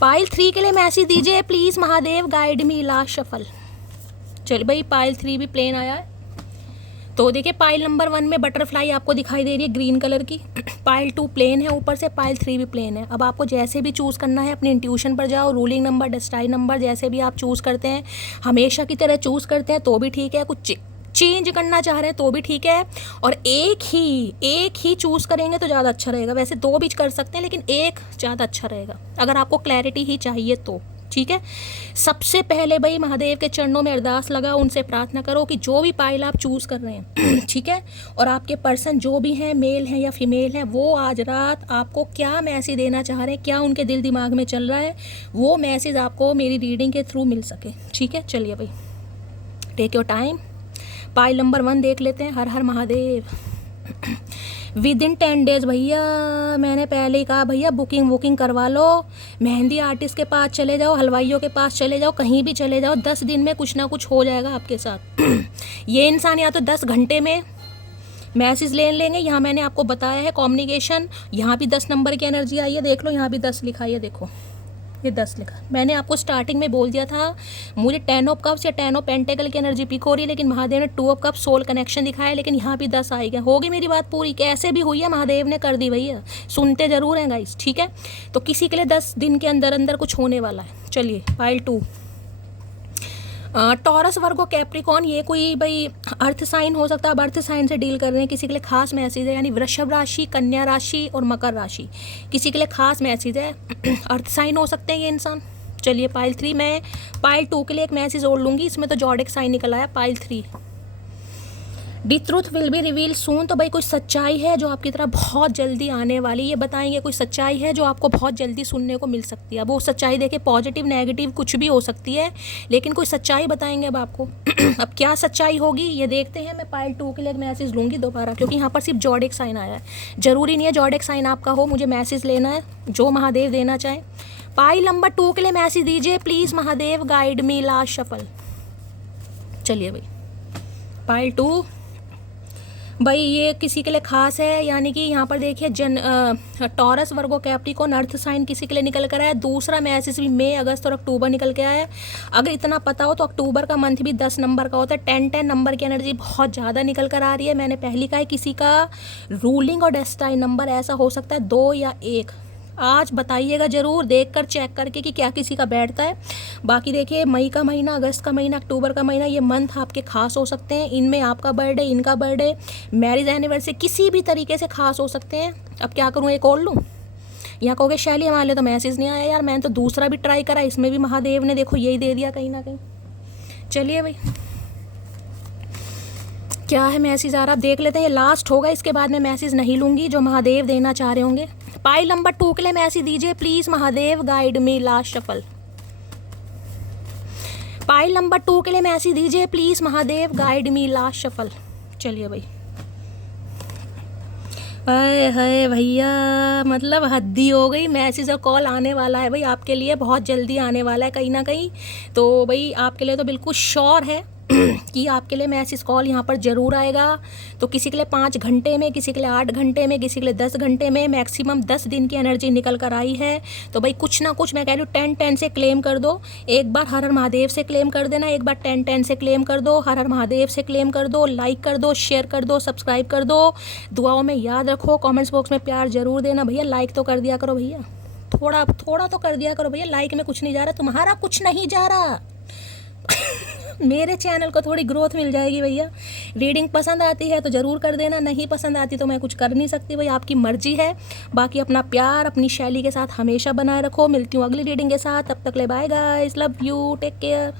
पाइल 3 के लिए मैसेज दीजिए please Mahadev, guide me. Last shuffle. चलिए भाई पाइल 3 भी प्लेन आया है। तो देखिए पाइल नंबर 1 में बटरफ्लाई आपको दिखाई दे रही है ग्रीन कलर की। पाइल 2 प्लेन है ऊपर से, पाइल 3 भी प्लेन है। अब आपको जैसे भी चूज़ करना है अपने इंट्यूशन पर जाओ, रूलिंग नंबर, डेस्टाइन नंबर, जैसे भी आप चूज़ करते हैं, हमेशा की तरह चूज़ करते हैं तो भी ठीक है, कुछ चेंज करना चाह रहे हैं तो भी ठीक है, और एक ही चूज़ करेंगे तो ज़्यादा अच्छा रहेगा। वैसे 2 भी कर सकते हैं, लेकिन एक ज़्यादा अच्छा रहेगा अगर आपको क्लैरिटी ही चाहिए तो, ठीक है। सबसे पहले भाई महादेव के चरणों में अरदास लगा, उनसे प्रार्थना करो कि जो भी पाइल आप चूज़ कर रहे हैं ठीक है, और आपके पर्सन जो भी हैं, मेल हैं या फीमेल हैं, वो आज रात आपको क्या मैसेज देना चाह रहे हैं, क्या उनके दिल दिमाग में चल रहा है, वो मैसेज आपको मेरी रीडिंग के थ्रू मिल सके, ठीक है। चलिए भाई take your time. Pile number 1 देख लेते हैं। हर हर महादेव। विद इन 10 डेज भैया, मैंने पहले ही कहा भैया बुकिंग करवा लो, मेहंदी आर्टिस्ट के पास चले जाओ, हलवाइयों के पास चले जाओ, कहीं भी चले जाओ, 10 दिन में कुछ ना कुछ हो जाएगा आपके साथ। ये इंसान या तो 10 घंटे में मैसेज ले लेंगे। यहाँ मैंने आपको बताया है कम्युनिकेशन, यहाँ भी 10 नंबर की एनर्जी आई है, देख लो यहाँ भी 10 लिखा है, देखो ये 10 लिखा। मैंने आपको स्टार्टिंग में बोल दिया था मुझे 10 ऑफ कप्स या 10 ऑफ पेंटेकल की एनर्जी पिक हो रही है, लेकिन महादेव ने 2 ऑफ कप्स सोल कनेक्शन दिखाया, लेकिन यहाँ भी 10 आएगा। होगी मेरी बात पूरी, कैसे भी हुई है महादेव ने कर दी भैया, सुनते ज़रूर हैं गाइस, ठीक है। तो किसी के लिए 10 दिन के अंदर अंदर कुछ होने वाला है। चलिए पाइल 2 टॉरस, वर्गो, कैप्रिकॉन, ये कोई भाई अर्थ साइन हो सकता है। अब अर्थ साइन से डील कर रहे हैं, किसी के लिए खास मैसेज है, यानी वृषभ राशि, कन्या राशि और मकर राशि, किसी के लिए खास मैसेज है। अर्थ साइन हो सकते हैं ये इंसान। चलिए पाइल 3, मैं पाइल 2 के लिए एक मैसेज और लूँगी, इसमें तो जॉडिक साइन निकल आया। Pile 3, the truth will be reveal soon. तो भाई कोई सच्चाई है जो आपकी तरफ बहुत जल्दी आने वाली, ये बताएंगे कोई सच्चाई है जो आपको बहुत जल्दी सुनने को मिल सकती है। अब वो सच्चाई देखिए पॉजिटिव नेगेटिव कुछ भी हो सकती है, लेकिन कोई सच्चाई बताएंगे अब आपको। अब क्या सच्चाई होगी ये देखते हैं। मैं पाइल 2 के लिए मैसेज लूँगी दोबारा, क्योंकि यहाँ पर सिर्फ जॉडिक साइन आया है, ज़रूरी नहीं है जॉडिक साइन आपका हो, मुझे मैसेज लेना है जो महादेव देना चाहे। पाइल नंबर 2 के लिए मैसेज दीजिए please Mahadev, guide me. Last shuffle. चलिए भाई पाइल 2 भाई ये किसी के लिए खास है, यानी कि यहाँ पर देखिए टॉरस, वर्गो, कैप्रिकॉन, अर्थ साइन किसी के लिए निकल कर आया। दूसरा मैसेज भी मई, अगस्त और अक्टूबर निकल के आया है। अगर इतना पता हो तो अक्टूबर का मंथ भी 10 नंबर का होता है। 10 नंबर की एनर्जी बहुत ज़्यादा निकल कर आ रही है। मैंने पहले कहा है किसी का रूलिंग और डेस्टाइन नंबर ऐसा हो सकता है 2 या 1। आज बताइएगा ज़रूर देखकर चेक करके कि क्या किसी का बैठता है। बाकी देखिए मई का महीना, अगस्त का महीना, अक्टूबर का महीना, ये मंथ आपके खास हो सकते हैं। इनमें आपका बर्थडे, इनका बर्थडे, मैरिज एनिवर्सरी किसी भी तरीके से खास हो सकते हैं। अब क्या करूँ, एक और लूँ? यहाँ कहोगे शैली हमारे लिए तो मैसेज नहीं आया यार, मैंने तो दूसरा भी ट्राई करा, इसमें भी महादेव ने देखो यही दे दिया कहीं ना कहीं। चलिए भाई क्या है मैसेज आ रहा, आप देख लेते हैं। ये लास्ट होगा, इसके बाद मैं मैसेज नहीं लूँगी जो महादेव देना चाह रहे होंगे। पाइल नंबर 2 के लिए मैसेज दीजिए please Mahadev, guide me. Last shuffle. Pile number 2 के लिए मैसेज दीजिए please Mahadev, guide me. Last shuffle. चलिए भाई अरे है भैया, मतलब हद्दी हो गई, मैसेज और कॉल आने वाला है भाई आपके लिए, बहुत जल्दी आने वाला है कहीं ना कहीं। तो भाई आपके लिए तो बिल्कुल श्योर है कि आपके लिए मैसेज कॉल यहाँ पर ज़रूर आएगा। तो किसी के लिए 5 घंटे में, किसी के लिए 8 घंटे में, किसी के लिए 10 घंटे में, मैक्सिमम 10 दिन की एनर्जी निकल कर आई है। तो भाई कुछ ना कुछ मैं कह रही हूँ 10-10 से क्लेम कर दो। एक बार हर हर महादेव से क्लेम कर देना, एक बार 10-10 से क्लेम कर दो, हर हर महादेव से क्लेम कर दो, लाइक कर दो, शेयर कर दो, सब्सक्राइब कर दो। दुआओं में याद रखो, कॉमेंट्स बॉक्स में प्यार ज़रूर देना भैया। लाइक तो कर दिया करो भैया, थोड़ा थोड़ा तो कर दिया करो भैया। लाइक में कुछ नहीं जा रहा, तुम्हारा कुछ नहीं जा रहा। मेरे चैनल को थोड़ी ग्रोथ मिल जाएगी भैया। रीडिंग पसंद आती है तो ज़रूर कर देना, नहीं पसंद आती तो मैं कुछ कर नहीं सकती भाई, आपकी मर्जी है। बाकी अपना प्यार अपनी शैली के साथ हमेशा बनाए रखो। मिलती हूँ अगली रीडिंग के साथ, तब तक ले bye guys, love you, take care.